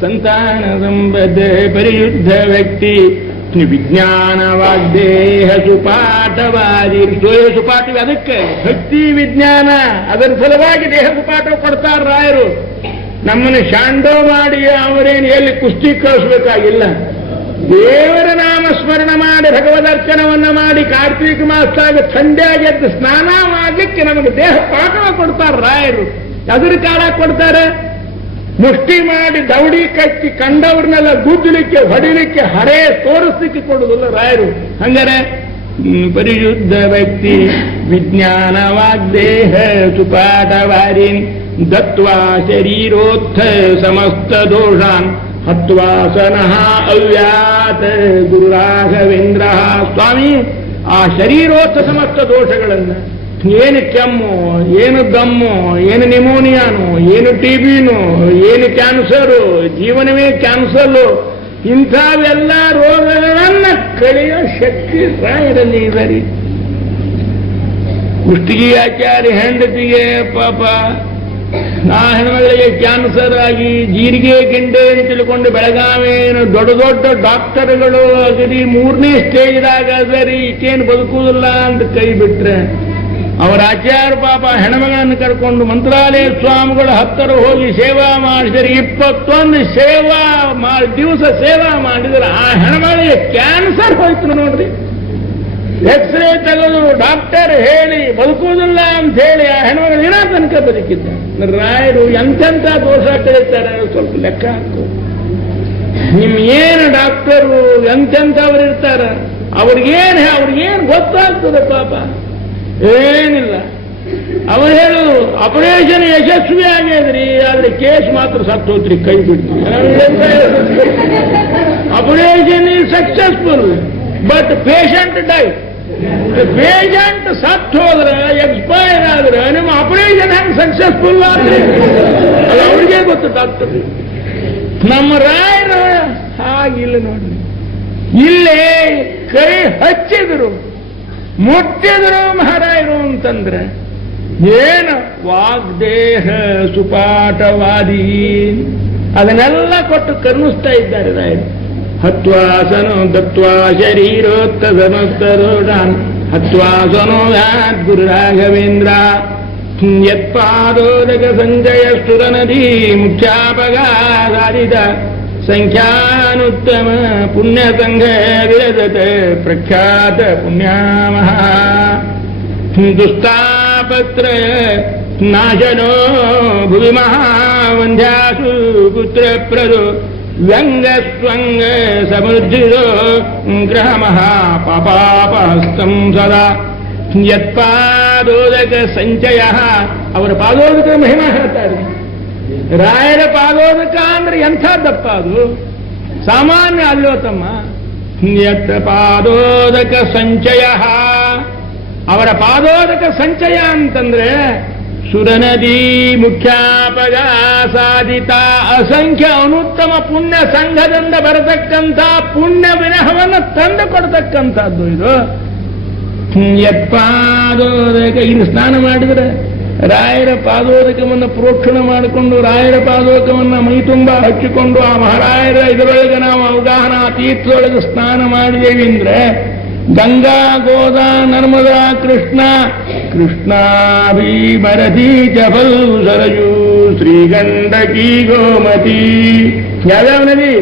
ಸಂತಾನ ಸಂಬದ್ಧ ಪರಿಯುದ್ಧ ವ್ಯಕ್ತಿ ವಿಜ್ಞಾನವಾಗ್ದೇಹ ಸುಪಾಠವಾದಿ. ಸುಪಾಠವಿ ಅದಕ್ಕೆ ಭಕ್ತಿ ವಿಜ್ಞಾನ ಅದರ ಸಲುವಾಗಿ ದೇಹ ಸುಪಾಠ ಕೊಡ್ತಾರ ರಾಯರು. ನಮ್ಮನ್ನು ಶಾಂಡೋ ಮಾಡಿ ಅವರೇನು ಎಲ್ಲಿ ಕುಸ್ತಿ ಕಳಿಸ್ಬೇಕಾಗಿಲ್ಲ. ದೇವರ ನಾಮ ಸ್ಮರಣ ಮಾಡಿ ಭಗವದರ್ಚನವನ್ನ ಮಾಡಿ ಕಾರ್ತೀಕ ಮಾಸದಾಗ ಥಂಡಿಯಾಗಿ ಎದ್ದು ಸ್ನಾನ ಮಾಡಲಿಕ್ಕೆ ನಮಗೆ ದೇಹ ಪಾಠ ಕೊಡ್ತಾರ ರಾಯರು. ಅದ್ರ ಕಾಲ ಕೊಡ್ತಾರೆ. ಮುಷ್ಟಿ ಮಾಡಿ ದೌಡಿ ಕಚ್ಚಿ ಕಂಡವ್ರನ್ನೆಲ್ಲ ಗುದ್ದಲಿಕ್ಕೆ ಹೊಡಿಲಿಕ್ಕೆ ಹರೇ ತೋರಿಸ್ಲಿಕ್ಕೆ ಕೊಡುವುದಿಲ್ಲ ರಾಯರು. ಹಂಗಾರೆ ಪರಿಶುದ್ಧ ವ್ಯಕ್ತಿ ವಿಜ್ಞಾನವಾಗ್ದೇಹ ಸುಪಾಠವಾರಿ ದತ್ವಾ ಶರೀರೋತ್ಥ ಸಮಸ್ತ ದೋಷಾನ್ ಹತ್ವಾಸನಃ ಅವ್ಯಾತ ಗುರುರಾಘವೇಂದ್ರ. ಸ್ವಾಮಿ ಆ ಶರೀರೋತ್ಥ ಸಮಸ್ತ ದೋಷಗಳನ್ನು ಏನು ಕೆಮ್ಮು, ಏನು ದಮ್ಮು, ಏನು ನಿಮೋನಿಯಾನು, ಏನು ಟಿಬಿನು, ಏನು ಕ್ಯಾನ್ಸರು, ಜೀವನವೇ ಕ್ಯಾನ್ಸರು, ಇಂಥವೆಲ್ಲ ರೋಗಗಳನ್ನು ಕಳೆಯೋ ಶಕ್ತಿ ರಾಯರಲ್ಲಿ ಇದ್ದಾರೆ. ಕುಷ್ಟಗಿ ಆಚಾರ್ಯ ಹೆಂಡತಿಗೆ ಪಾಪ ಆ ಹೆಣ್ಮಗಳಿಗೆ ಕ್ಯಾನ್ಸರ್ ಆಗಿ ಜೀರಿಗೆ ಗಿಂಡೆ ಅಂತ ತಿಳ್ಕೊಂಡು ಬೆಳಗಾವೇನು ದೊಡ್ಡ ದೊಡ್ಡ ಡಾಕ್ಟರ್ಗಳು ಅಗದಿ 3ನೇ ಸ್ಟೇಜ್ದಾಗ ಅದರಿ ಈಕೇನು ಬದುಕುವುದಿಲ್ಲ ಅಂತ ಕೈ ಬಿಟ್ರೆ ಅವರ ಆಚಾರ್ಯ ಪಾಪ ಹೆಣ್ಮಗಳನ್ನು ಕರ್ಕೊಂಡು ಮಂತ್ರಾಲಯ ಸ್ವಾಮಿಗಳು ಹತ್ತರ ಹೋಗಿ ಸೇವಾ ಮಾಡಿದರೆ 21 ದಿವಸ ಸೇವಾ ಮಾಡಿದರೆ ಆ ಹೆಣ್ಮಗಳಿಗೆ ಕ್ಯಾನ್ಸರ್ ಹೋಯ್ತು ನೋಡ್ರಿ. ಎಕ್ಸ್ರೇ ತೆಗೆದು ಡಾಕ್ಟರ್ ಹೇಳಿ ಬದುಕುವುದಿಲ್ಲ ಅಂತ ಹೇಳಿ ಆ ಹೆಣ್ಮಗಳು ಏನೋ ತನಕ ಬದುಕಿದ್ದ. ರಾಯರು ಎಂತೆಂಥ ದೋಷ ಕಳೀತಾರೆ ಸ್ವಲ್ಪ ಲೆಕ್ಕ ಹಾಕು. ನಿಮ್ಗೇನು ಡಾಕ್ಟರು ಎಂತೆಂಥವ್ರು ಇರ್ತಾರ, ಅವ್ರಿಗೇನು ಗೊತ್ತಾಗ್ತದೆ ಪಾಪ? ಏನಿಲ್ಲ. ಅವರು ಹೇಳುದು ಆಪರೇಷನ್ ಯಶಸ್ವಿ ಆಗಿದ್ರಿ, ಆದ್ರೆ ಕೇಸ್ ಮಾತ್ರ ಸತ್ತೋತ್ರಿ, ಕೈ ಬಿಡ್ತೀವಿ. Operation is successful but patient die. Patient ಸತ್ತು ಹೋದ್ರೆ ಎಕ್ಸ್ಪೈರ್ ಆದ್ರೆ ನಿಮ್ಮ ಆಪರೇಷನ್ ಹೆಂಗ್ ಸಕ್ಸಸ್ಫುಲ್ ಆದ್ರೆ ಅದು ಅವ್ರಿಗೆ ಗೊತ್ತು ಡಾಕ್ಟರ್. ನಮ್ಮ ರಾಯರು ಹಾಗಿಲ್ಲ ನೋಡ್ರಿ. ಇಲ್ಲೇ ಕೈ ಹಚ್ಚಿದ್ರು ಮುಟ್ಟಿದ್ರು ಮಹಾರಾಯರು ಅಂತಂದ್ರೆ ಏನು ವಾಗ್ದೇಹ ಸುಪಾಠವಾದಿ ಅದನ್ನೆಲ್ಲ ಕೊಟ್ಟು ಕರುಣಿಸ್ತಾ ಇದ್ದಾರೆ ರಾಯರು. ಹತ್ವಾಸನೋ ದತ್ವಾ ಶರೀರೋತ್ತ ಸಮಸ್ತರೋಡಾನ್ ಹತ್ವಾಸನೋ ಯಾತ್ ಗುರು ರಾಘವೇಂದ್ರ ಯತ್ಪಾದೋದಕ ಸಂಜಯ ಸುರ ನದಿ ಮುಖ್ಯಾಪಗಾರಿದ ಸಂಖ್ಯಾನುತ್ತಮ ಪುಣ್ಯ ಸಂಘ ವಿರಜತ ಪ್ರಖ್ಯಾತ ಪುಣ್ಯಾಮಹ ದುಸ್ತಾಪತ್ರ ನಾಶನೋ ಭುವಿ ಮಹಾವಂಧ್ಯಾಸು ಪುತ್ರ ಪ್ರದೋ ವ್ಯಂಗಸ್ವಂಗ ಸಮೃದ್ಧಿರೋ ಗ್ರಹ ಮಹಾಪಾಪಾಪಹಸ್ತಂ ಸದಾ ಯತ್ಪಾದೋದಕ ಸಂಚಯ, ಅವರ ಪಾದೋದಕ ಮಹಿಮಾ ಹೇಳ್ತಾರೆ. ರಾಯರ ಪಾದೋದಕ ಅಂದ್ರೆ ಎಂಥದ್ದಪ್ಪ ಅದು, ಸಾಮಾನ್ಯ ಅಲ್ಲೋ ತಮ್ಮ. ಯತ್ ಪಾದೋದಕ ಸಂಚಯ, ಅವರ ಪಾದೋದಕ ಸಂಚಯ ಅಂತಂದ್ರೆ ಸುರನದಿ ಮುಖ್ಯಾಪಗ ಸಾಧಿತ ಅಸಂಖ್ಯ ಅನುತ್ತಮ ಪುಣ್ಯ ಸಂಘದಿಂದ ಬರತಕ್ಕಂಥ ಪುಣ್ಯ ವಿನಹವನ್ನು ತಂದು ಕೊಡ್ತಕ್ಕಂಥದ್ದು ಇದು. ಯತ್ಪಾದೋದಕ, ಇನ್ನು ಸ್ನಾನ ಮಾಡಿದ್ರೆ ರಾಯರ ಪಾದೋದಕವನ್ನು ಪ್ರೋಕ್ಷಣ ಮಾಡಿಕೊಂಡು ರಾಯರ ಪಾದೋದಕವನ್ನು ಮೈ ತುಂಬ ಹಚ್ಚಿಕೊಂಡು ಆ ಮಹಾರಾಯರ ಇದರೊಳಗೆ ನಾವು ಅವಗಾಹನ ತೀರ್ಥದೊಳಗೆ ಸ್ನಾನ ಮಾಡಿದೇವಿ ಅಂದ್ರೆ ಗಂಗಾ ಗೋದಾ ನರ್ಮದಾ ಕೃಷ್ಣ ಕೃಷ್ಣಾಭೀಮರತಿ ಜಫಲ್ ಸರಯೂ ಶ್ರೀಗಂಡಕಿ ಗೋಮತಿ. ಯಾವ್ಯಾವ ನದಿ?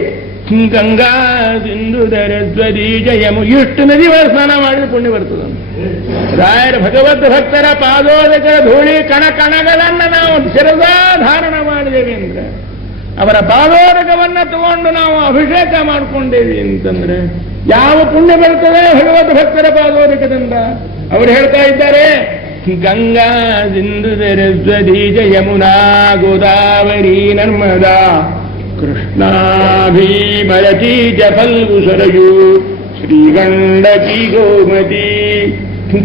ಗಂಗಾ ಸಿಂಧು ಸರಸ್ವತಿ ಜಯಮು. ಇಷ್ಟು ನದಿ ಸ್ನಾನ ಮಾಡಿದ್ರೆ ಪುಣ್ಯ ಬರ್ತದೆ. ರಾಯರ ಭಗವದ್ ಭಕ್ತರ ಪಾದೋದಕರ ಧೂಳಿ ಕಣ ಕಣಗಳನ್ನು ನಾವು ಶಿರಸಾಧಾರಣ ಮಾಡಿದೇವಿ ಅಂದ್ರೆ, ಅವರ ಪಾದೋದಕವನ್ನು ತಗೊಂಡು ನಾವು ಅಭಿಷೇಕ ಮಾಡಿಕೊಂಡೇವಿ ಅಂತಂದ್ರೆ ಯಾವ ಪುಣ್ಯ ಬರ್ತದೆ ಭಗವದ್ ಭಕ್ತರ ಪಾದೋದಕದಿಂದ? ಅವರು ಹೇಳ್ತಾ ಇದ್ದಾರೆ, ಗಂಗಾ ಸಿಂಧು ಸರಸ್ವತಿ ಯಮುನಾ ಗೋದಾವರಿ ನರ್ಮದಾ ಕೃಷ್ಣಾ ಭೀಮರತಿ ಜಫಲ್ಗು ಸರಯೂ ಶ್ರೀಗಂಡಕಿ ಗೋಮತಿ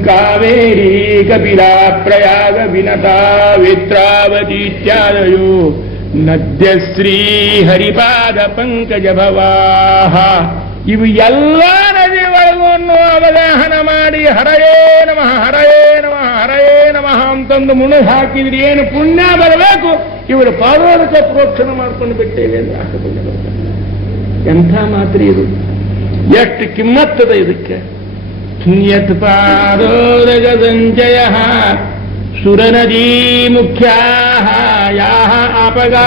ಕಾವೇರಿ ಕಪಿಲಾ ಪ್ರಯಾಗ ವಿನತಾ ವೇತ್ರಾವತಿ ಇತ್ಯಾದಯೋ ನದ್ಯ ಶ್ರೀ ಹರಿಪಾದ ಪಂಕಜ ಭವಾಹ. ಇವು ಎಲ್ಲ ನದಿ ಒಳಗನ್ನು ಅವಗಾಹನ ಮಾಡಿ ಹರಯೇ ನಮಃ ಹರಯೇ ನಮಃ ಹರಯೇ ನಮಃ ಅಂತಂದು ಮುಳುಗಿ ಹಾಕಿದ್ರಿ ಏನು ಪುಣ್ಯ ಬರಬೇಕು? ಇವರು ಪಾದೋದಕ ಪ್ರೋಕ್ಷಣ ಮಾಡ್ಕೊಂಡು ಬಿಟ್ಟೇವೆ ಅಂದ್ರೆ ಅಷ್ಟು ಪುಣ್ಯ ಬರ್ತದೆ. ಎಂಥ ಮಾತ್ರ ಇದು, ಎಷ್ಟು ಕಿಮ್ಮತ್ತದ ಇದಕ್ಕೆ. ಯತ್ ಪಾದೋದಕ ಸಂಚಯ ಸುರನದೀ ಮುಖ್ಯಾ ಯಾ ಆಪಗಾ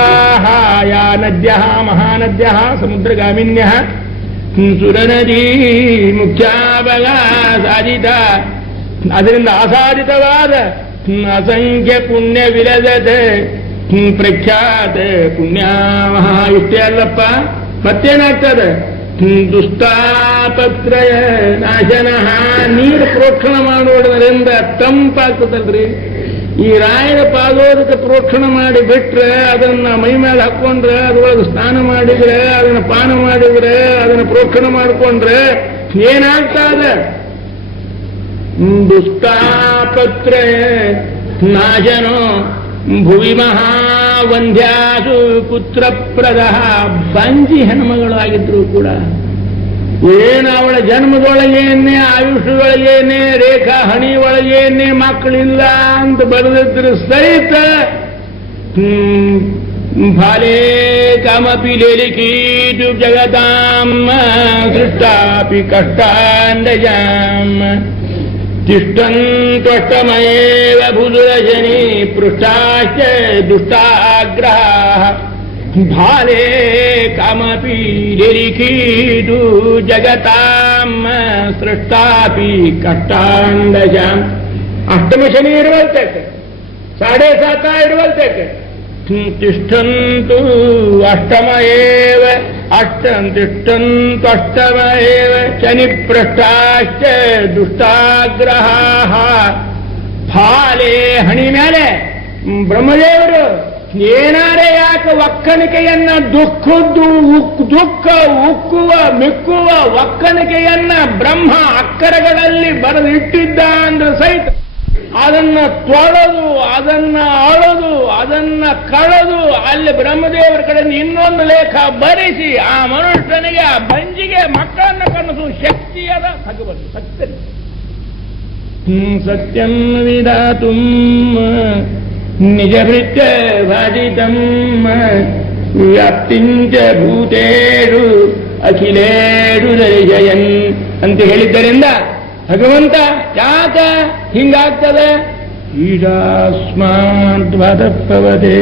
ಯಾ ನದ್ಯ ಮಹಾನದ್ಯ ಸಮುದ್ರಗಾಮಿನ್ಯ ಸುರನದಿ ಮುಖ್ಯಾಪಗ ಸಾಧಿತ, ಅದರಿಂದ ಆಸಾದಿತವಾದ ಅಸಂಖ್ಯ ಪುಣ್ಯ ವಿರದತೆ ಪ್ರಖ್ಯಾತ ಪುಣ್ಯ. ಇಷ್ಟೇ ಅಲ್ಲಪ್ಪ, ಮತ್ತೇನಾಗ್ತದೆ? ದುಷ್ಟಾಪತ್ರಯ ನಾಶನ, ನೀರು ಪ್ರೋಕ್ಷಣ ಮಾಡೋದ್ರಿಂದ ತಂಪಾಗ್ತದಲ್ರಿ. ಈ ರಾಯರ ಪಾದೋದಕ ಪ್ರೋಕ್ಷಣ ಮಾಡಿ ಬಿಟ್ರೆ, ಅದನ್ನ ಮೈ ಮೇಲೆ ಹಾಕೊಂಡ್ರೆ, ಅದ್ರೊಳಗೆ ಸ್ನಾನ ಮಾಡಿದ್ರೆ, ಅದನ್ನ ಪಾನ ಮಾಡಿದ್ರೆ, ಅದನ್ನ ಪ್ರೋಕ್ಷಣ ಮಾಡಿಕೊಂಡ್ರೆ ಏನಾಗ್ತದೆ? ದುಷ್ಟಾಪತ್ರ ನಾಶನೋ ಭುವಿ ಮಹಾವಂದ್ಯಾಸು ಪುತ್ರಪ್ರದ. ಬಂಜಿ ಹೆಣ್ಮಗಳಾಗಿದ್ರು ಕೂಡ ಏನು ಅವಳ ಜನ್ಮದೊಳಗೇನೆ ಆಯುಷ್ಯೊಳಗೇನೆ ರೇಖಾ ಹಣಿ ಒಳಗೇನೆ ಮಕ್ಕಳಿಲ್ಲ ಅಂತ ಬರೆದಿದ್ರು ಸಹಿತ ಭಾಲೇ ಕಮಪಿ ಲೇಲಿಕೀತು ಜಗತಾಮ್ಮ ಸೃಷ್ಟಾಪಿ ಕಷ್ಟಾಂಡಜಾಮ್ಮ ತಿಷ್ಟಂತ್ವಷ್ಟಮಯೇವ ಭುಜುರಜನಿ ಪೃಷ್ಟಾಶ್ಚ ದುಷ್ಟಾಗ್ರಹ ಭಾಲೇ ಕಮಪಿ ಲಿಖೀತು ಜಗತಾಮ್ಮ ಸೃಷ್ಟಾಪಿ ಕಷ್ಟಾಂಡಜಾಂ. ಅಷ್ಟಮ ಶನಿ ಇರುವಲ್ತಕ್ಕೆ, 7.5 ಇರುವಲ್ತಕ್ಕೆ. ತಿಷ್ಠಂತು ಅಷ್ಟಮ ಏವ ತಿಷ್ಠಂತ್ವಷ್ಟಮ ಏವ ಶನಿ ಪೃಷ್ಟಾಶ್ಚ ದುಷ್ಟಾಗ್ರಹ. ಭಾಲೆ ಹಣಿ ಮೇಲೆ ಬ್ರಹ್ಮದೇವರು ಏನಾರೇ ಯಾಕೆ ಒಕ್ಕಣಿಕೆಯನ್ನ ದುಃಖ ಉಕ್ಕುವ ಮಿಕ್ಕುವ ಒಕ್ಕಣಿಕೆಯನ್ನ ಬ್ರಹ್ಮ ಅಕ್ಕರಗಳಲ್ಲಿ ಬರೆದಿಟ್ಟಿದ್ದ ಅಂದ್ರೆ ಸಹಿತ ಅದನ್ನ ತೊಳೆದು, ಅದನ್ನ ಅಳದು, ಅದನ್ನ ಕಳೆದು ಅಲ್ಲಿ ಬ್ರಹ್ಮದೇವರ ಕಡೆಯಿಂದ ಇನ್ನೊಂದು ಲೇಖ ಬರೆಸಿ ಆ ಮನುಷ್ಯನಿಗೆ ಆ ಬಂಜಿಗೆ ಮಕ್ಕಳನ್ನ ಕನಸು ಶಕ್ತಿಯಾದ ಭಗವಂತ ಸತ್ಯ. ಸತ್ಯಂ ವಿಧಾತು ನಿಜ ಭೃತ್ಯ ಭಾಜಿತಂ ವ್ಯಾಪ್ತಿಂಚ ಭೂತೇಷು ಅಖಿಲೇಷು ದರ್ಶಯನ್ ಅಂತ ಹೇಳಿದ್ದರಿಂದ ಭಗವಂತ ಯಾಕ ಹಿಂಗಾಗ್ತದೆ? ಈಡಾಸ್ಮಾದ್ವದಪ್ಪವದೆ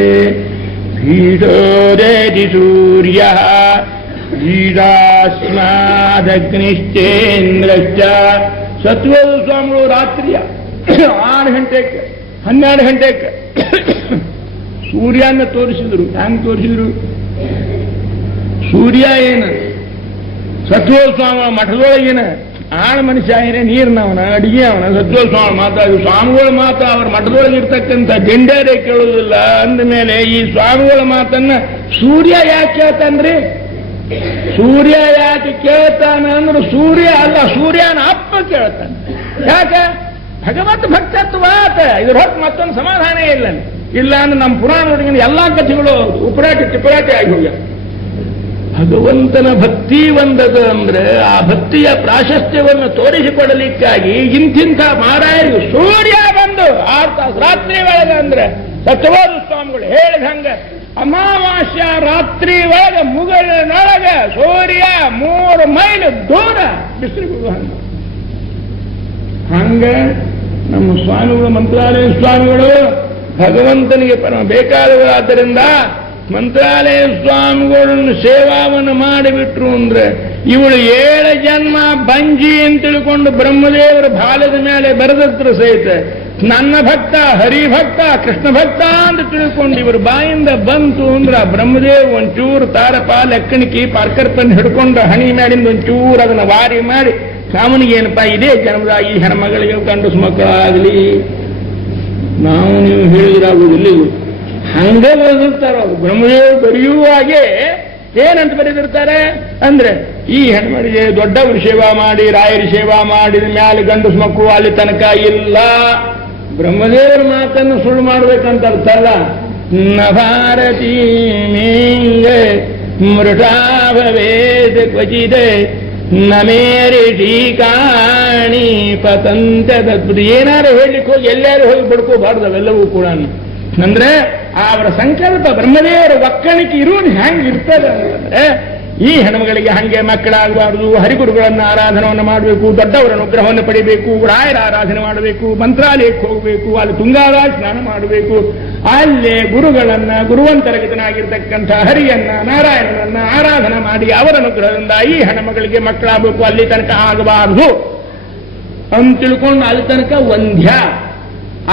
ಭೀಡೋದೇತಿ ಸೂರ್ಯ ಈಡಾಸ್ಮಾದಗ್ನಿಶ್ಚೇಂದ್ರಶ್ಚ. ಸತ್ವೇದ ಸ್ವಾಮಿಗಳು ರಾತ್ರಿಯ 6 ಗಂಟೆಗೆ 12 ಗಂಟೆಗೆ ಸೂರ್ಯನ ತೋರಿಸಿದ್ರು. ಹ್ಯಾಂಗ್ ತೋರಿಸಿದ್ರು? ಸೂರ್ಯ ಏನು ಸತ್ವೇದ ಸ್ವಾಮಿ ಮಠದೊಳಗೇನ ಆಳ ಮನುಷ್ಯ ಏನೇ ನೀರಿನವನ ಅಡಿಗೆ ಅವನ ಸತ್ವ ಸ್ವಾಮಿ ಮಾತಾಡಿ ಸ್ವಾಮಿಗಳ ಮಾತು ಅವ್ರ ಮಠದೊಳಗಿರ್ತಕ್ಕಂಥ ಗೆಂಡೇರೆ ಕೇಳುವುದಿಲ್ಲ ಅಂದ ಮೇಲೆ ಈ ಸ್ವಾಮಿಗಳ ಮಾತನ್ನ ಸೂರ್ಯ ಯಾಕೆ ಕೇಳ್ತಾನ್ರಿ? ಸೂರ್ಯ ಯಾಕೆ ಕೇಳ್ತಾನ ಅಂದ್ರೆ ಸೂರ್ಯ ಅಲ್ಲ, ಸೂರ್ಯನ ಅಪ್ಪ ಕೇಳ್ತಾನೆ. ಯಾಕೆ? ಭಗವತ್ ಭಕ್ತತ್ವಾತ. ಇದ್ರ ಹೊತ್ತು ಮತ್ತೊಂದು ಸಮಾಧಾನ ಇಲ್ಲ ಅಂದ್ರೆ ನಮ್ಮ ಪುರಾಣದೊಳಗಿನ ಎಲ್ಲಾ ಕಥೆಗಳು ಉಪರಾಟಿ ಟಿಪರಾಟಿ ಆಗಿ ಹೋಗ್ಯಾವ. ಭಗವಂತನ ಭಕ್ತಿ ಒಂದದು ಅಂದ್ರೆ ಆ ಭಕ್ತಿಯ ಪ್ರಾಶಸ್ತ್ಯವನ್ನು ತೋರಿಸಿಕೊಡಲಿಕ್ಕಾಗಿ ಇಂತಿಂಥ ಮಾರಾಯರು ಸೂರ್ಯ ಬಂದು 6 ತಾಸು ರಾತ್ರಿ ಒಳಗೆ ಅಂದ್ರೆ ಸತ್ಯವಾದ ಸ್ವಾಮಿಗಳು ಹೇಳಿದಂಗ ಅಮಾವಾಸ್ಯ ರಾತ್ರಿ ಒಳಗೆ ಮುಗಳಿನೊಳಗೆ ಸೂರ್ಯ 3 ಮೈಲ್ ದೂರ ಬಿಸಿಲು ಹಂಗ ನಮ್ಮ ಸ್ವಾಮಿಗಳು ಮಂತ್ರಾಲಯ ಸ್ವಾಮಿಗಳು ಭಗವಂತನಿಗೆ ಪರಮ ಬೇಕಾದವರಾದ್ದರಿಂದ ಮಂತ್ರಾಲಯ ಸ್ವಾಮಿಗಳನ್ನು ಸೇವಾವನ್ನು ಮಾಡಿಬಿಟ್ರು ಅಂದ್ರೆ ಇವಳು 7 ಜನ್ಮ ಬಂಜಿ ಅಂತ ತಿಳ್ಕೊಂಡು ಬ್ರಹ್ಮದೇವರ ಬಾಲದ ಮೇಲೆ ಬರೆದತ್ರ ಸಹಿತ ನನ್ನ ಭಕ್ತ ಹರಿಭಕ್ತ ಕೃಷ್ಣ ಭಕ್ತ ಅಂತ ತಿಳ್ಕೊಂಡು ಇವರು ಬಾಯಿಂದ ಬಂತು ಅಂದ್ರೆ ಆ ಬ್ರಹ್ಮದೇವ್ ಒಂಚೂರು ತಾರಪ ಲೆಕ್ಕಣಿಕೆ ಪಾರ್ಕರ್ಪನ್ನು ಹಿಡ್ಕೊಂಡು ಹಣಿ ಮೇಲಿಂದ ಒಂಚೂರು ಅದನ್ನ ವಾರಿ ಮಾಡಿ ಸಾಮನಿಗೇನಪ್ಪ ಇದೇ ಜನ್ಮದ ಈ ಹೆಣ್ಮಗಳಿಗೆ ಗಂಡು ಮಕ್ಕಳಾಗಲಿ ನಾವು ನೀವು ಹೇಳಿದ್ರಾಗುವುದಿಲ್ಲ. ಹಂಗ ಬರೆದಿರ್ತಾರ ಅವರು ಬ್ರಹ್ಮದೇವರು ಬರೆಯುವಾಗೆ ಏನಂತ ಬರೆದಿರ್ತಾರೆ ಅಂದ್ರೆ ಈ ಹೆಣ್ಮಳಿಗೆ ದೊಡ್ಡವರು ಸೇವಾ ಮಾಡಿ ರಾಯರ ಸೇವಾ ಮಾಡಿದ ಮ್ಯಾಲೆ ಗಂಡು ಮಕ್ಕಳು ಅಲ್ಲಿ ತನಕ ಇಲ್ಲ. ಬ್ರಹ್ಮದೇವರ ಮಾತನ್ನು ಸುಳ್ಳು ಮಾಡ್ಬೇಕಂತ ಅರ್ಥ ಅಲ್ಲ. ನ ಭಾರತೀ ಮೇಂಗೆ ಮೃಷಾಭವೇದ ಕ್ವಚಿದೆ ನಮೇರಿ ಠೀಕಾಣಿ ಪತಂತ ತದ್ಭುತ. ಏನಾರು ಹೇಳಲಿಕ್ಕೆ ಹೋಗಿ ಎಲ್ಲಾರು ಹೋಗಿ ಬಡ್ಕೋಬಾರ್ದು ಅವೆಲ್ಲವೂ ಕೂಡ. ಅಂದ್ರೆ ಅವರ ಸಂಕಲ್ಪ ಬ್ರಹ್ಮದೇವರ ಒಕ್ಕಣಿಕೆ ಇರುವುದು ಹೆಂಗಿರ್ತದೆ ಅಂತಂದ್ರೆ ಈ ಹೆಣ್ಮಗಳಿಗೆ ಹಂಗೆ ಮಕ್ಕಳಾಗಬಾರದು, ಹರಿಗುರುಗಳನ್ನ ಆರಾಧನವನ್ನು ಮಾಡಬೇಕು, ದೊಡ್ಡವರ ಅನುಗ್ರಹವನ್ನು ಪಡಿಬೇಕು, ರಾಯರ ಆರಾಧನೆ ಮಾಡಬೇಕು, ಮಂತ್ರಾಲಯಕ್ಕೆ ಹೋಗಬೇಕು, ಅಲ್ಲಿ ತುಂಗಾದ ಸ್ನಾನ ಮಾಡಬೇಕು, ಅಲ್ಲೇ ಗುರುಗಳನ್ನ ಗುರುವಂತರಗಿತನಾಗಿರ್ತಕ್ಕಂಥ ಹರಿಯನ್ನ ನಾರಾಯಣನನ್ನ ಆರಾಧನೆ ಮಾಡಿ ಅವರ ಅನುಗ್ರಹದಿಂದ ಈ ಹೆಣ್ಮಗಳಿಗೆ ಮಕ್ಕಳಾಗಬೇಕು, ಅಲ್ಲಿ ತನಕ ಆಗಬಾರದು ಅಂತ ತಿಳ್ಕೊಂಡು ಅಲ್ಲಿ ತನಕ ವಂದ್ಯ,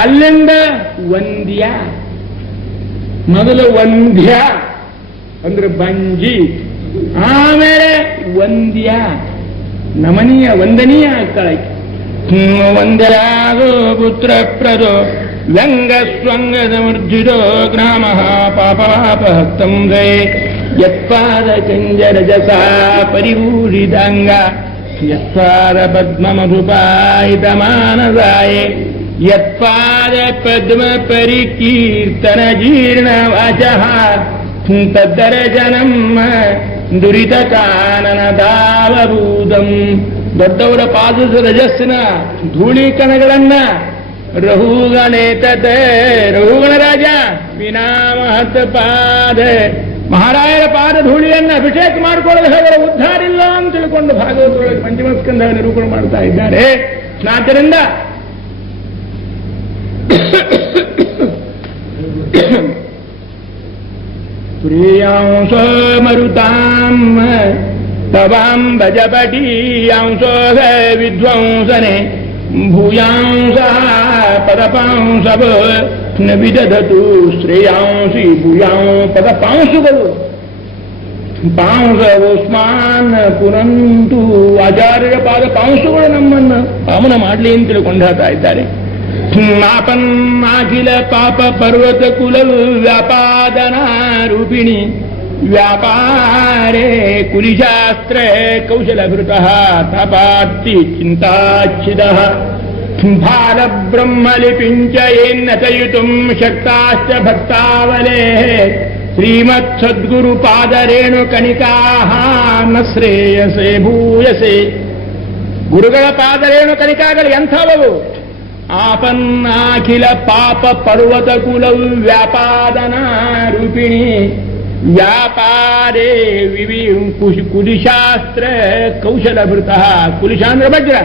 ಅಲ್ಲಿಂದ ವಂದ್ಯ. ಮೊದಲು ವಂದ್ಯ ಅಂದ್ರೆ ಬಂಜಿ, ಆಮೇಲೆ ವಂದ್ಯ ನಮನೀಯ ವಂದನೀಯ ಆಗ್ತಾಳೆ. ವಂದ್ಯಾಗೋ ಪುತ್ರ ಪ್ರದೋ ವ್ಯಂಗ ಸ್ವಂಗ ಸಮರ್ಜಿತೋ ಗ್ರಾಮ ಪಾಪಪಾಪಹಸ್ತಂ ಗೇ ಯತ್ಪಾದ ಚಂಜರಜಸಾ ಪರಿಭೂಷಿತಾಂಗ ಯತ್ಪಾದ ಪದ್ಮ ಮಧುಪಾಯಿತ ಮಾನಸಾಯೇ ಯತ್ಪಾದ ಪದ್ಮ ಪರಿಕೀರ್ತನ ಜೀರ್ಣ ವಾಚಃ ತದ್ದರ್ಶನಂ ದುರಿತ ಕಾನನ ದಾವಭೂತಂ. ದೊಡ್ಡವರ ಪಾದದ ರಜಸ್ಸಿನ ಧೂಳಿ ಕಣಗಳನ್ನ ರಹುಗಣೇತತೆ ರಹುಗಣರಾಜ ವಿನಾ ಮಹತ್ ಪಾದ ಮಹಾರಾಯರ ಪಾದ ಧೂಳಿಯನ್ನ ಅಭಿಷೇಕ ಮಾಡಿಕೊಳ್ಳದೆ ಅವರ ಉದ್ಧಾರ ಇಲ್ಲ ಅಂತ ತಿಳ್ಕೊಂಡು ಭಾಗವತರೊಳಗೆ ಪಂಚಮಸ್ಕಂಧ ನಿರೂಪಣೆ ಮಾಡ್ತಾ ಇದ್ದಾರೆ. ಆದ್ದರಿಂದ ಪ್ರಿಯಾಂಸ ಮರುತಾಂ ತವಾಂ ಭಜಪಟೀಯಾಂಸ ವಿದ್ವಾಂಸನೆ ಭೂಯಾಂಸ ಪದಪಾಂಸವ ನ ವಿದಧತು ಶ್ರೇಯಾಂಸಿ ಭೂಯಾಂ ಪದಪಾಂಸುಗಳು ಪಾಂಸವೋಸ್ಮಾನ್ ಪುರಂತು. ಆಚಾರ್ಯರ ಪಾದ ಪಾಂಸುಗಳು ನಮ್ಮನ್ನು ಪಾವನ ಮಾಡಲಿ ಅಂತ ತಿಳ್ಕೊಂಡು ಹೇಳ್ತಾ ಇದ್ದಾರೆ. ನಾಪನ್ನಾಖಿಲ ಪಾಪ ಪರ್ವತ ಕುಲ ವ್ಯಾಪಾದನಾರೂಪಿಣಿ ವ್ಯಾಪಾರೇ ಕುಲಿಶಾಸ್ತ್ರ ಕೌಶಲಭೃತಃ ತಪಾರ್ತಿ ಚಿಂತಾಚ್ಛಿದಃ ಭಾರ ಬ್ರಹ್ಮಲಿಪಿಂಚ ಏನ್ನತಯುತುಂ ಶಕ್ತಾಶ್ಚ ಭಕ್ತಾವಲೇ ಶ್ರೀಮತ್ ಸದ್ಗುರು ಪಾದರೇಣು ಕಣಿಕಾಃ ನ ಶ್ರೇಯಸೆ ಭೂಯಸೆ. ಗುರುಗಳ ಪಾದರೇಣು ಕಣಿಕಾಗಳು ಎಂಥವವು? ಆಪನ್ನಾಖಿಲ ಪಾಪ ಪರ್ವತ ಕುಲ ವ್ಯಾಪಾದನ ರೂಪಿಣಿ ವ್ಯಾಪಾರೇ ಕುಲಿಶಾಸ್ತ್ರ ಕೌಶಲಭೃತಃ. ಕುಲಿಶಾಂದ್ರ ವಜ್ರ.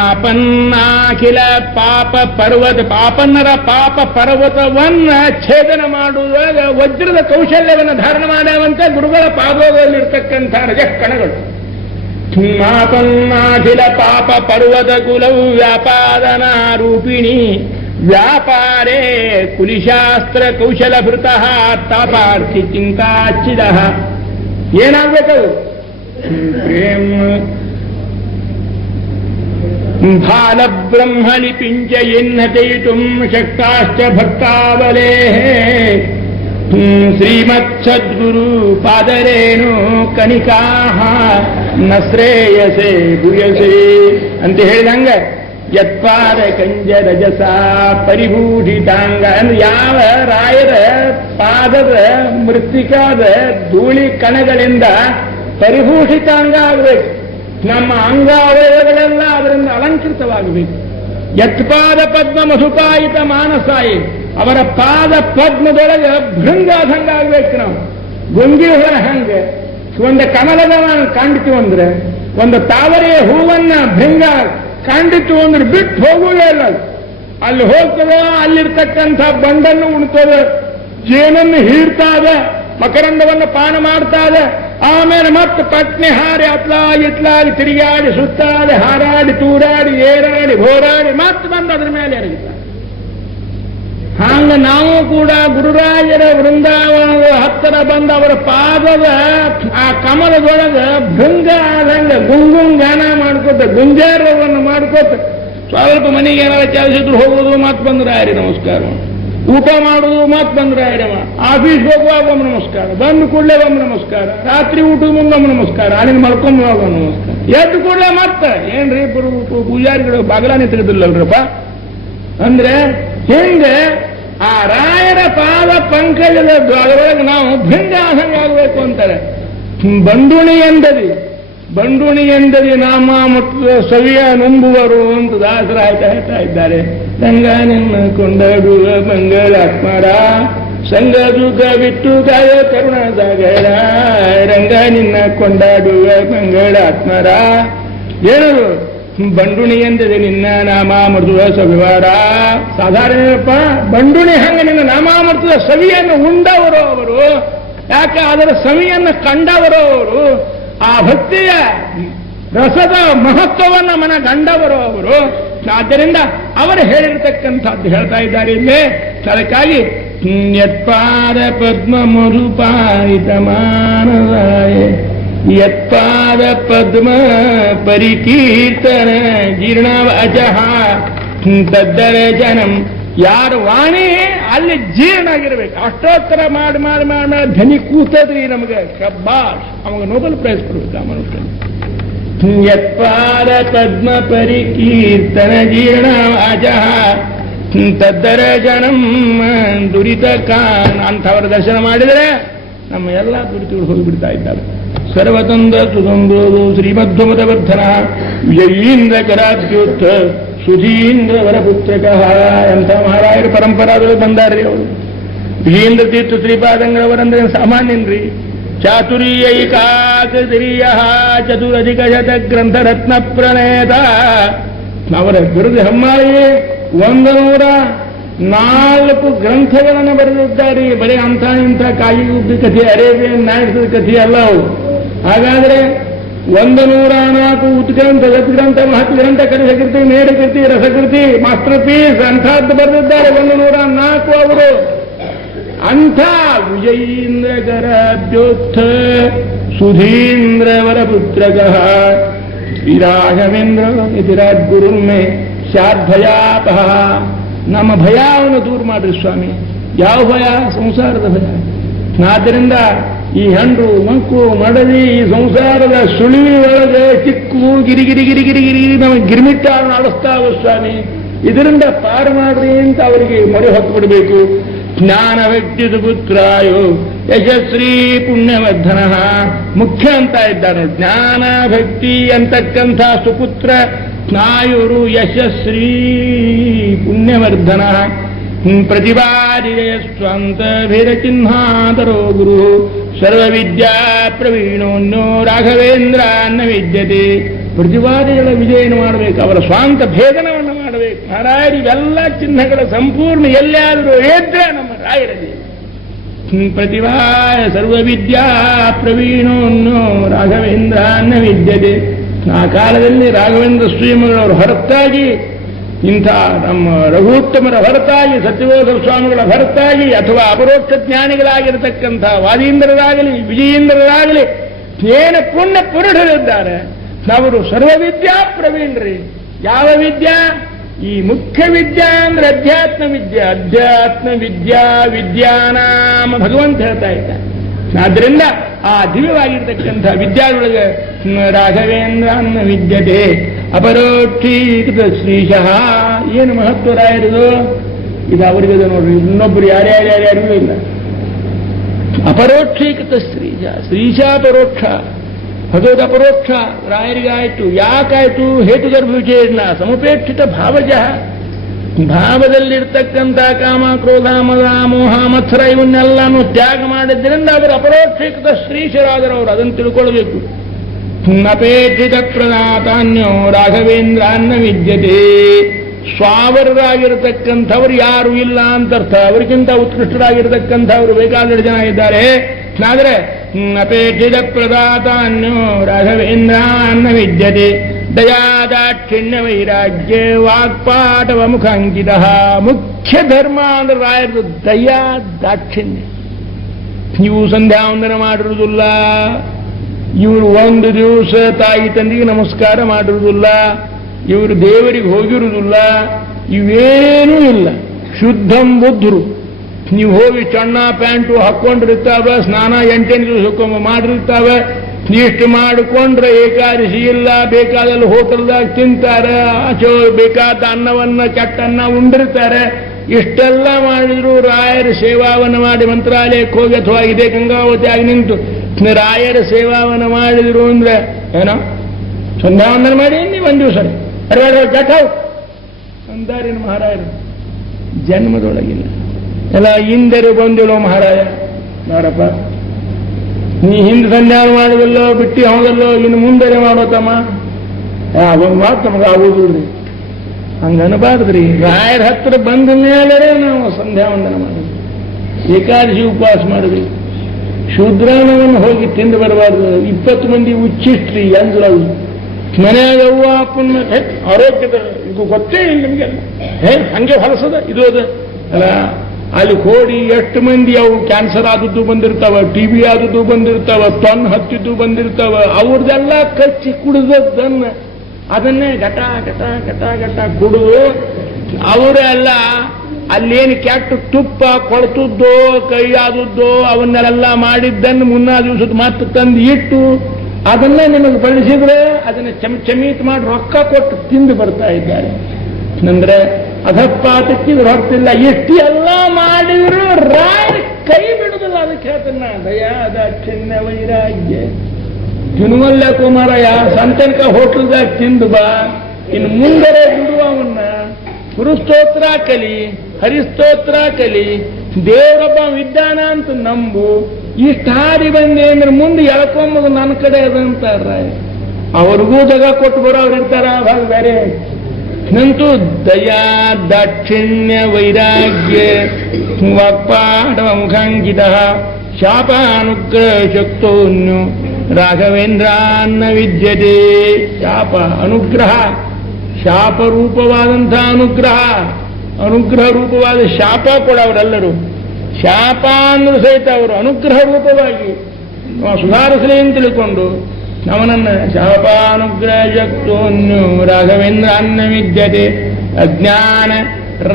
ಆಪನ್ನಾಖಿಲ ಪಾಪ ಪರ್ವತ ಪಾಪನ್ನರ ಪಾಪ ಪರ್ವತವನ್ನ ಛೇದನ ಮಾಡುವಾಗ ವಜ್ರದ ಕೌಶಲ್ಯವನ್ನು ಧಾರಣ ಮಾಡುವಂತೆ ಗುರುಗಳ ಪಾದದಲ್ಲಿರ್ತಕ್ಕಂಥ ರಜಕಣಗಳು. ಮಾಪನ್ನಾಖಿಲ ಪಾಪ ಪರ್ವತ ಕುಲವು ವ್ಯಾಪಾದನಾರೂಪಿಣಿ ವ್ಯಾಪಾರೇ ಕುಲಿಶಾಸ್ತ್ರ ಕೌಶಲಭೃತಃ ತಾಪಾರ್ಥಿ ಚಿಂತಾಚ್ಛಿದಃ. ಏನಾಗಬೇಕದು? ಪ್ರೇಮ ಬಾಲಬ್ರಹ್ಮಣಿ ಪಿಂಚಯನ್ನತಯಿತುಂ ಶಕ್ತಾಶ್ಚ ಭಕ್ತಾವಲೇಃ ಶ್ರೀಮತ್ಸದ್ಗುರು ಪಾದರೇಣು ಕಣಿಕಾಹ ನ ಶ್ರೇಯಸೆ ಭೂಯಸೆ ಅಂತ ಹೇಳಿದಂಗ ಯತ್ಪಾದ ಕಂಜ ರಜಸ ಪರಿಭೂಷಿತಾಂಗ ಅಂದ್ರೆ ಯಾವ ರಾಯರ ಪಾದದ ಮೃತ್ತಿಕಾದ ಧೂಳಿ ಕಣಗಳಿಂದ ಪರಿಭೂಷಿತಾಂಗ ಆಗಬೇಕು. ನಮ್ಮ ಅಂಗಾವಯವಗಳೆಲ್ಲ ಅದರಿಂದ ಅಲಂಕೃತವಾಗಬೇಕು. ಯತ್ಪಾದ ಪದ್ಮ ಮಧುಪಾಯಿತ ಮಾನಸಾಯಿ ಅವರ ಪಾದ ಪದ್ಮದೊಳಗೆ ಭೃಂಗಾದಂಗ ಆಗ್ಬೇಕು. ನಾವು ಗುಂಗಿ ಹೊರ ಹಂಗೆ ಒಂದು ಕಮಲದ ಕಾಣ್ತೀವಿ ಅಂದ್ರೆ, ಒಂದು ತಾವರೆಯ ಹೂವನ್ನ ಭೃಂಗ ಕಾಂಡಿತು ಅಂದ್ರೆ ಬಿಟ್ಟು ಹೋಗುವುದೇ ಇಲ್ಲ. ಅಲ್ಲಿ ಹೋಗ್ತದ, ಅಲ್ಲಿರ್ತಕ್ಕಂಥ ಬಂಡನ್ನು ಉಣ್ತದ, ಜೇನನ್ನು ಹೀರ್ತಾದ, ಮಕರಂದವನ್ನು ಪಾನ ಮಾಡ್ತಾದ, ಆಮೇಲೆ ಮತ್ತೆ ಪಟ್ನೆ ಹಾರಿ ಅತ್ಲಾಗಿ ಇತ್ಲಾಗಿ ತಿರುಗಾಡಿ ಸುತ್ತಾಡಿ ಹಾರಾಡಿ ತೂರಾಡಿ ಏರಾಡಿ ಹೋರಾಡಿ ಮತ್ತೆ ಬಂದು ಅದ್ರ ಮೇಲೆ ಎರಗಿತಾರೆ. ಹಾಂಗ ನಾವು ಕೂಡ ಗುರುರಾಜರ ವೃಂದಾವನದ ಹತ್ತಿರ ಬಂದು ಅವರ ಪಾದದ ಆ ಕಮಲದೊಳಗ ಭೃಂಗ ಆದಂಗ ಗುಂಗಾನ ಮಾಡ್ಕೋತ ಗುಂಜಾರವನ್ನು ಮಾಡ್ಕೋತ ಸ್ವಲ್ಪ ಮನೆಗೆ ಏನಾರ ಕೆಲಸ ಇದ್ರು ಹೋಗೋದು ಮತ್ತೆ ಬಂದ್ರೆ ಆಯ್ರಿ ನಮಸ್ಕಾರ, ಊಟ ಮಾಡೋದು ಮತ್ತೆ ಬಂದ್ರೆ ಆಯ್ರವ, ಆಫೀಸ್ ಹೋಗುವಾಗ ಒಮ್ಮೆ ನಮಸ್ಕಾರ, ಬಂದು ಕೂಡಲೇ ಒಮ್ಮೆ ನಮಸ್ಕಾರ, ರಾತ್ರಿ ಊಟದ ಮುಂದೆ ಒಮ್ಮೆ ನಮಸ್ಕಾರ, ಅಲ್ಲಿಂದ ಮಲ್ಕೊಂಬುವಾಗ ನಮಸ್ಕಾರ, ಎದ್ದು ಕೂಡಲೇ ಮತ್ತೆ ಏನ್ರಿ ಪೂಜಾರಿಗಳು ಬಾಗಲಾನೆ ತೆಗೆದಿಲ್ಲಲ್ರಪ್ಪ ಅಂದ್ರೆ ಹಿಂಗೆ ಆ ರಾಯರ ಪಾದ ಪಂಕಜದ ಅದರೊಳಗೆ ನಾವು ಭೃಂಗಾಸಂಗ ಆಗಬೇಕು ಅಂತಾರೆ. ಬಂಡುಣಿ ಎಂದದಿ ನಾಮ ಮತ್ತು ಸವಿಯ ನುಂಬುವರು ಅಂತ ದಾಸರಾಯ್ತಾ ಹೇಳ್ತಾ ಇದ್ದಾರೆ. ರಂಗ ನಿನ್ನ ಕೊಂಡಾಡುವ ಮಂಗಳಾತ್ಮರ ಸಂಗ ದುಃಖ ಬಿಟ್ಟು ಕಾಯ ಕರುಣ ಸಾಗರ. ರಂಗ ನಿನ್ನ ಕೊಂಡಾಡುವ ಮಂಗಳಾತ್ಮರ ಏನದು ಬಂಡುಣಿ ಎಂದರೆ ನಿನ್ನ ನಾಮಾಮೃತದ ಸವಿವಾರ. ಸಾಧಾರಣಪ್ಪ ಬಂಡುಣಿ ಹಂಗ ನಿನ್ನ ನಾಮಾಮೃತದ ಸವಿಯನ್ನು ಉಂಡವರು ಅವರು, ಯಾಕೆ ಅದರ ಸವಿಯನ್ನು ಕಂಡವರು ಅವರು, ಆ ಭಕ್ತಿಯ ರಸದ ಮಹತ್ವವನ್ನು ಮನಗಂಡವರು ಅವರು. ಆದ್ದರಿಂದ ಅವರು ಹೇಳಿರ್ತಕ್ಕಂಥದ್ದು ಹೇಳ್ತಾ ಇದ್ದಾರೆ ಇಲ್ಲೇ. ಅದಕ್ಕಾಗಿ ಯತ್ಪಾದ ಪದ್ಮ ಮಧುಪಾಯಿತ ಮಾನವಾಯ ಯತ್ಪಾದ ಪದ್ಮ ಪರಿಕೀರ್ತನ ಜೀರ್ಣವಚಃ ತದ್ದರ ಜನಂ. ಯಾರು ವಾಣಿ ಅಲ್ಲಿ ಜೀರ್ಣ ಆಗಿರ್ಬೇಕು. ಅಷ್ಟೋತ್ತರ ಮಾಡಿ ಮಾಡಿ ಮಾಡಿ ಮಾಡಿ ಧ್ವನಿ ಕೂತದ್ರಿ ನಮಗೆ ಕಬ್ಬಾಷ್, ಅವಾಗ ನೋಬಲ್ ಪ್ರೈಸ್ ಕೊಡ್ಬೇಕು ಆ ಮನುಷ್ಯ. ಯತ್ಪಾದ ಪದ್ಮ ಪರಿಕೀರ್ತನ ಜೀರ್ಣವಚಃ ತದ್ದರ ಜನಂ ದುರಿತ ಕಾನ್. ಅಂಥವರ ದರ್ಶನ ಮಾಡಿದರೆ ನಮ್ಮ ಎಲ್ಲ ದುರಿತಗಳು ಹೋಗಿಬಿಡ್ತಾ ಇದ್ದಾರೆ. ಸರ್ವತಂದ ಸುಸಂಬೋಧು ಶ್ರೀಮಧ್ವಮತವರ್ಧನ ವಿಜಯೀಂದ್ರ ಕರಾದ್ಯೋತ್ಥ ಸುಧೀಂದ್ರ ವರಪುತ್ರಕ ಅಂತ ಮಹಾರಾಯರ ಪರಂಪರಾದಲ್ಲಿ ಬಂದಾರ್ರಿ ಅವರು. ವಿಜೇಂದ್ರ ತೀರ್ಥ ಶ್ರೀಪಾದಂಗಳವರಂದ್ರೆ ಸಾಮಾನ್ಯನ್ರಿ. ಚಾತುರ್ಯೈಕಾಕರಿಯ ಚತುರಧಿಕ ಶತ ಗ್ರಂಥ ರತ್ನ ಪ್ರಣೇತ. ಅವರ ಬಿರುದು ಹೆಮ್ಮಾಳಿ 104 ಗ್ರಂಥಗಳನ್ನು ಬರೆದಿದ್ದಾರೆ. ಬರೀ ಅಂಥ ಇಂಥ ಕಾಯಿ ಉಬ್ಬಿ ಕಥೆ, ಅರೇಬಿಯನ್ ನೈಟ್ಸ್ ಕಥೆ ಅಲ್ಲ ಅವು. ಹಾಗಾದ್ರೆ 104 ಉತ್ಗ್ರಂಥ, ಗದ್ಗ್ರಂಥ, ಮಹತ್ ಗ್ರಂಥ, ಕಲಿಸಕೃತಿ, ಮೇಡಕೃತಿ, ರಸಕೃತಿ, ಮಾಸ್ಟರ್ ಪೀಸ್ ಅಂಥದ್ದು ಬರೆದಿದ್ದಾರೆ 104 ಅವರು. ಅಂಥ ವಿಜಯೀಂದ್ರ ಕರಾಬ್ಜೋತ್ಥ ಸುಧೀಂದ್ರ ವರಪುತ್ರಕ ಶ್ರೀರಾಘವೇಂದ್ರ ಇತಿರಾಜ್ ಗುರುರ್ಮೆ ಶಾದ್ಭಯಾಪಹ. ನಮ್ಮ ಭಯವನ್ನು ದೂರ ಮಾಡ್ರಿ ಸ್ವಾಮಿ. ಯಾವ ಭಯ? ಸಂಸಾರದ ಭಯ. ಆದ್ದರಿಂದ ಈ ಹೆಂಡು ಮಕ್ಕು ಮಡದಿ ಈ ಸಂಸಾರದ ಸುಳಿವಿ ಒಳಗೆ ಚಿಕ್ಕು ಗಿರಿಗಿರಿ ಗಿರಿಗಿರಿ ಗಿರಿ ನಮಗೆ ಗಿರ್ಮಿಟ್ಟ ಆಡಿಸ್ತಾವ ಸ್ವಾಮಿ. ಇದರಿಂದ ಪಾರು ಮಾಡ್ರಿ ಅಂತ ಅವರಿಗೆ ಮೊರೆ ಹೊತ್ತು ಬಿಡಬೇಕು. ಜ್ಞಾನ ವ್ಯಕ್ತಿ ಪುತ್ರಾಯೋ ಯಶಸ್ವಿ ಪುಣ್ಯವರ್ಧನ. ಮುಖ್ಯ ಅಂತ ಇದ್ದಾರೆ. ಜ್ಞಾನ ಭಕ್ತಿ ಅಂತಕ್ಕಂಥ ಸುಪುತ್ರ ಸ್ನಾಯುರು ಯಶಸ್ವಿ ಪುಣ್ಯವರ್ಧನ. ಪ್ರತಿಪಾದಿಯ ಸ್ವಂತ ಭೇದಚಿಹ್ನಾದರೋ ಗುರು ಸರ್ವವಿದ್ಯಾ ಪ್ರವೀಣೋನ್ಯೋ ರಾಘವೇಂದ್ರ ನ ವಿದ್ಯತೆ. ಪ್ರತಿವಾದಿಗಳ ವಿಜಯನ ಮಾಡಬೇಕು, ಅವರ ಸ್ವಂತ ಭೇದನವನ್ನು ಮಾಡಬೇಕು. ಮಹಾರಾಯರು ಇವೆಲ್ಲ ಚಿಹ್ನೆಗಳ ಸಂಪೂರ್ಣ ಎಲ್ಲಾದರೂ ಇದ್ರೆ ನಮ್ಮ ರಾಯರಲ್ಲಿ. ಪ್ರತಿಭಾಯ ಸರ್ವವಿದ್ಯಾ ಪ್ರವೀಣೋನ್ಯೋ ರಾಘವೇಂದ್ರ ನ ವಿದ್ಯತೆ. ಆ ಕಾಲದಲ್ಲಿ ರಾಘವೇಂದ್ರ ಶ್ರೀಮಗಳವರ ಹೊರತಾಗಿ, ಇಂಥ ನಮ್ಮ ರಘುತ್ತಮರ ಹೊರತಾಗಿ, ಸತ್ಯಬೋಧ ಸ್ವಾಮಿಗಳ ಹೊರತಾಗಿ, ಅಥವಾ ಅಪರೋಕ್ಷ ಜ್ಞಾನಿಗಳಾಗಿರತಕ್ಕಂಥ ವಾದೀಂದ್ರರಾಗಲಿ ವಿಜಯೀಂದ್ರರಾಗಲಿ ಏನು ಪುಣ್ಯ ಪುರುಷರಿದ್ದಾರೆ ಅವರು ಸರ್ವವಿದ್ಯಾ ಪ್ರವೀಣ್ರಿ. ಯಾವ ವಿದ್ಯಾ? ಈ ಮುಖ್ಯ ವಿದ್ಯಾ ಅಂದ್ರೆ ಅಧ್ಯಾತ್ಮ ವಿದ್ಯೆ. ಅಧ್ಯಾತ್ಮ ವಿದ್ಯಾ ವಿದ್ಯಾನಾಮ ಭಗವಂತ ಹೇಳ್ತಾ ಇದ್ದಾರೆ. ಆದ್ರಿಂದ ಆ ದಿವ್ಯವಾಗಿರ್ತಕ್ಕಂಥ ವಿದ್ಯಾದೊಳಗೆ ರಾಘವೇಂದ್ರ ಅನ್ನ ವಿದ್ಯತೆ ಅಪರೋಕ್ಷೀಕೃತ ಶ್ರೀಶಃ. ಏನು ಮಹತ್ವ ರಾಯರದು? ಇದು ಅವರಿಗದು ನೋಡ್ರಿ, ಇನ್ನೊಬ್ರು ಯಾರ್ಯಾರ್ಯಾರ್ಯಾರಿಗೂ ಇಲ್ಲ. ಅಪರೋಕ್ಷೀಕೃತ ಶ್ರೀಶ, ಶ್ರೀಶ ಪರೋಕ್ಷ, ಭಗವದ್ ಅಪರೋಕ್ಷ ರಾಯರಿಗಾಯ್ತು. ಯಾಕಾಯ್ತು? ಹೇತುಗರ್ಭ ವಿಶೇಷಣ ಸಮುಪೇಕ್ಷಿತ ಭಾವಜ. ಭಾವದಲ್ಲಿರ್ತಕ್ಕಂಥ ಕಾಮ ಕ್ರೋಧ ಮದ ಮೋಹ ಮತ್ಸರ ಇವನ್ನೆಲ್ಲಾನು ತ್ಯಾಗ ಮಾಡಿದ್ದರಿಂದ ಅವರು ಅಪರೋಕ್ಷೀಕೃತ ಶ್ರೀಶರಾದರು. ಅವರು ಅದನ್ನು ತಿಳ್ಕೊಳ್ಬೇಕು. ಅಪೇಕ್ಷಿತ ಪ್ರದಾತಾನ್ಯೋ ರಾಘವೇಂದ್ರ ಅನ್ನ ವಿದ್ಯತೆ. ಸ್ವಾವರರಾಗಿರತಕ್ಕಂಥವ್ರು ಯಾರು ಇಲ್ಲ ಅಂತರ್ಥ. ಅವರಿಗಿಂತ ಉತ್ಕೃಷ್ಟರಾಗಿರತಕ್ಕಂಥವ್ರು ಬೇಕಾದಷ್ಟು ಜನ ಇದ್ದಾರೆ. ಆದರೆ ಅಪೇಕ್ಷಿತ ಪ್ರದಾತಾನ್ಯೋ ರಾಘವೇಂದ್ರ ಅನ್ನ ವಿದ್ಯತೆ ದಯಾದಾಕ್ಷಿಣ್ಯ ವೈರಾಗ್ಯ ವಾಕ್ಪಾಟವ ಮುಖಾಂಕಿತ. ಮುಖ್ಯ ಧರ್ಮ ಅಂದ್ರೆ ರಾಯರದು ದಯಾ ದಾಕ್ಷಿಣ್ಯ. ನೀವು ಸಂಧ್ಯಾವಂದನ ಮಾಡಿರುವುದಿಲ್ಲ, ಇವರು ಒಂದು ದಿವಸ ತಾಯಿ ತಂದೆಗೆ ನಮಸ್ಕಾರ ಮಾಡಿರುವುದಿಲ್ಲ, ಇವರು ದೇವರಿಗೆ ಹೋಗಿರುವುದಿಲ್ಲ, ಇವೇನೂ ಇಲ್ಲ. ಶುದ್ಧಂ ಬುದ್ಧರು. ನೀವು ಹೋಗಿ ಚಣ್ಣ ಪ್ಯಾಂಟು ಹಾಕ್ಕೊಂಡಿರ್ತಾವೆ, ಸ್ನಾನ 8 ದಿವಸಕ್ಕೊಮ್ಮೆ ಮಾಡಿರ್ತಾವೆ. ಇಷ್ಟು ಮಾಡಿಕೊಂಡ್ರೆ ಏಕಾದಶಿ ಇಲ್ಲ, ಬೇಕಾದಲ್ಲಿ ಹೋಟೆಲ್ದಾಗ ತಿಂತಾರೆ, ಬೇಕಾದ ಅನ್ನವನ್ನ ಕೆಟ್ಟ ಅನ್ನ ಉಂಡಿರ್ತಾರೆ. ಇಷ್ಟೆಲ್ಲ ಮಾಡಿದ್ರು ರಾಯರ ಸೇವಾವನ್ನು ಮಾಡಿ ಮಂತ್ರಾಲಯಕ್ಕೆ ಹೋಗಿ ಅಥವಾ ಇದೇ ಗಂಗಾವತಿ ಆಗಿ ನಿಂತು ರಾಯರ ಸೇವಾವನ್ನು ಮಾಡಿದ್ರು ಅಂದ್ರೆ ಏನೋ ಸಂಧ್ಯಾವಂದನ ಮಾಡಿ ನೀವು ಒಂದು ದಿವಸ ಕೆಟ್ಟ ಅಂದಾರಿನ ಮಹಾರಾಯರು ಜನ್ಮದೊಳಗಿಲ್ಲ. ಎಲ್ಲ ಹಿಂದರು ಬಂದಿಲ್ಲೋ ಮಹಾರಾಯ ನೋಡಪ್ಪ, ನೀ ಹಿಂದೆ ಸಂಧ್ಯಾನ ಮಾಡಿದಲ್ಲೋ ಬಿಟ್ಟು ಹೋಗಲ್ಲೋ, ಇನ್ನು ಮುಂದೆ ಮಾಡೋತಮ್ಮ ಒಂದು ಮಾತು ನಮಗೆ ಆಗೋದಿಲ್ರಿ. ಹಂಗನಬಾರ್ದ್ರಿ. ರಾಯರ ಹತ್ರ ಬಂದ ಮೇಲೆ ನಾವು ಸಂಧ್ಯಾವಂದನ ಮಾಡಿದ್ವಿ, ಏಕಾದಶಿ ಉಪವಾಸ ಮಾಡಿದ್ವಿ. ಶೂದ್ರಾನವನ್ನು ಹೋಗಿ ತಿಂದು ಬರಬಾರ್ದು. 20 ಮಂದಿ ಉಚ್ಚಿಷ್ಟ್ರಿ ಎಂದ್ರವು ಮನೆಯಾಗ ಅವ್ವ ಅಪ್ಪನ ಆರೋಗ್ಯದ ಇದು ಗೊತ್ತೇ ಇಲ್ಲ ನಿಮಗೆಲ್ಲ. ಹಂಗೆ ಹೊಲಸದ ಇದು ಅದ ಅಲ್ಲ. ಅಲ್ಲಿ ಕೋಡಿ ಎಷ್ಟು ಮಂದಿ ಅವು ಕ್ಯಾನ್ಸರ್ ಆದದ್ದು ಬಂದಿರ್ತಾವ, TB ಆದದ್ದು ಬಂದಿರ್ತಾವ, ತೊನ್ ಹತ್ತಿದ್ದು ಬಂದಿರ್ತಾವ. ಅವ್ರದೆಲ್ಲ ಕಚ್ಚಿ ಕುಡಿದದ್ದನ್ನ ಅದನ್ನೇ ಘಟ ಘಟ ಘಟ ಘಟ ಕುಡಿದು ಅವರೆಲ್ಲ ಅಲ್ಲೇನು ಕೆಟ್ಟ ತುಪ್ಪ ಕೊಳ್ತದ್ದೋ ಕೈ ಆದದ್ದೋ ಅವನ್ನೆಲ್ಲ ಮಾಡಿದ್ದನ್ನು ಮುನ್ನಾ ದಿವಸದ ಮತ್ತೆ ತಂದು ಇಟ್ಟು ಅದನ್ನೇ ನಿಮಗೆ ಬಳಸಿದ್ರೆ ಅದನ್ನ ಚಮೀತ್ ಮಾಡಿ ರೊಕ್ಕ ಕೊಟ್ಟು ತಿಂದು ಬರ್ತಾ ಇದ್ದಾರೆ. ಅಂದ್ರೆ ಅಧಪಾತಕ್ಕಿದ್ರು ಹೊರತಿಲ್ಲ. ಎಷ್ಟು ಎಲ್ಲ ಮಾಡಿದ್ರು ರಾಯರ ಕೈ ಬಿಡುದಿಲ್ಲ. ಅದಕ್ಕೆ ಹೇಳ್ತೇನೆ ನಾ, ದಯಾ ದಾಕ್ಷಿಣ್ಯ ವೈರಾಗ್ಯ. ತಿನ್ನುವಲ್ಲ ಕುಮಾರಯ್ಯ, ಸಂತನಕ ಹೋಟೆಲ್ದಾಗ ತಿಂದು ಬಾ, ಇನ್ನು ಮುಂದರೆ ಬಿಡುವವನ್ನ ಗುರುಸ್ತೋತ್ರ ಕಲಿ, ಹರಿಸ್ತೋತ್ರ ಕಲಿ, ದೇವರೊಬ್ಬ ವಿದ್ಯಾನ ಅಂತ ನಂಬು. ಇಷ್ಟ ಹಾರಿ ಬಂದೆ ಅಂದ್ರೆ ಮುಂದೆ ಎಳ್ಕೊಂಬದು ನನ್ನ ಕಡೆ ಅದಂತಾರ. ಅವ್ರಿಗೂ ಜಗ ಕೊಟ್ಟು ಬರೋರು ಇರ್ತಾರ, ಭಾಗ ಬೇರೆ. ನಂತೂ ದಯಾ ದಾಕ್ಷಿಣ್ಯ ವೈರಾಗ್ಯ ವಾಕ್ಪಾಟವ ಮುಖಾಂಕಿತ ಶಾಪಾನುಗ್ರಹ ಶಕ್ತೋನ್ಯು ರಾಘವೇಂದ್ರಾನ್ನ ವಿದ್ಯತೆ. ಶಾಪ ಅನುಗ್ರಹ, ಶಾಪರೂಪವಾದಂಥ ಅನುಗ್ರಹ, ಅನುಗ್ರಹ ರೂಪವಾದ ಶಾಪ ಕೂಡ ಅವರೆಲ್ಲರೂ. ಶಾಪ ಅಂದ್ರೂ ಸಹಿತ ಅವರು ಅನುಗ್ರಹ ರೂಪವಾಗಿ ಸುಧಾರಿಸಲಿ ಅಂತ ತಿಳ್ಕೊಂಡು ಅವನನ್ನ ಶಾಪಾನುಗ್ರಹ ಶಕ್ತೋನ್ಯು ರಾಘವೇಂದ್ರಾನ್ನ ವಿದ್ಯತೆ. ಅಜ್ಞಾನ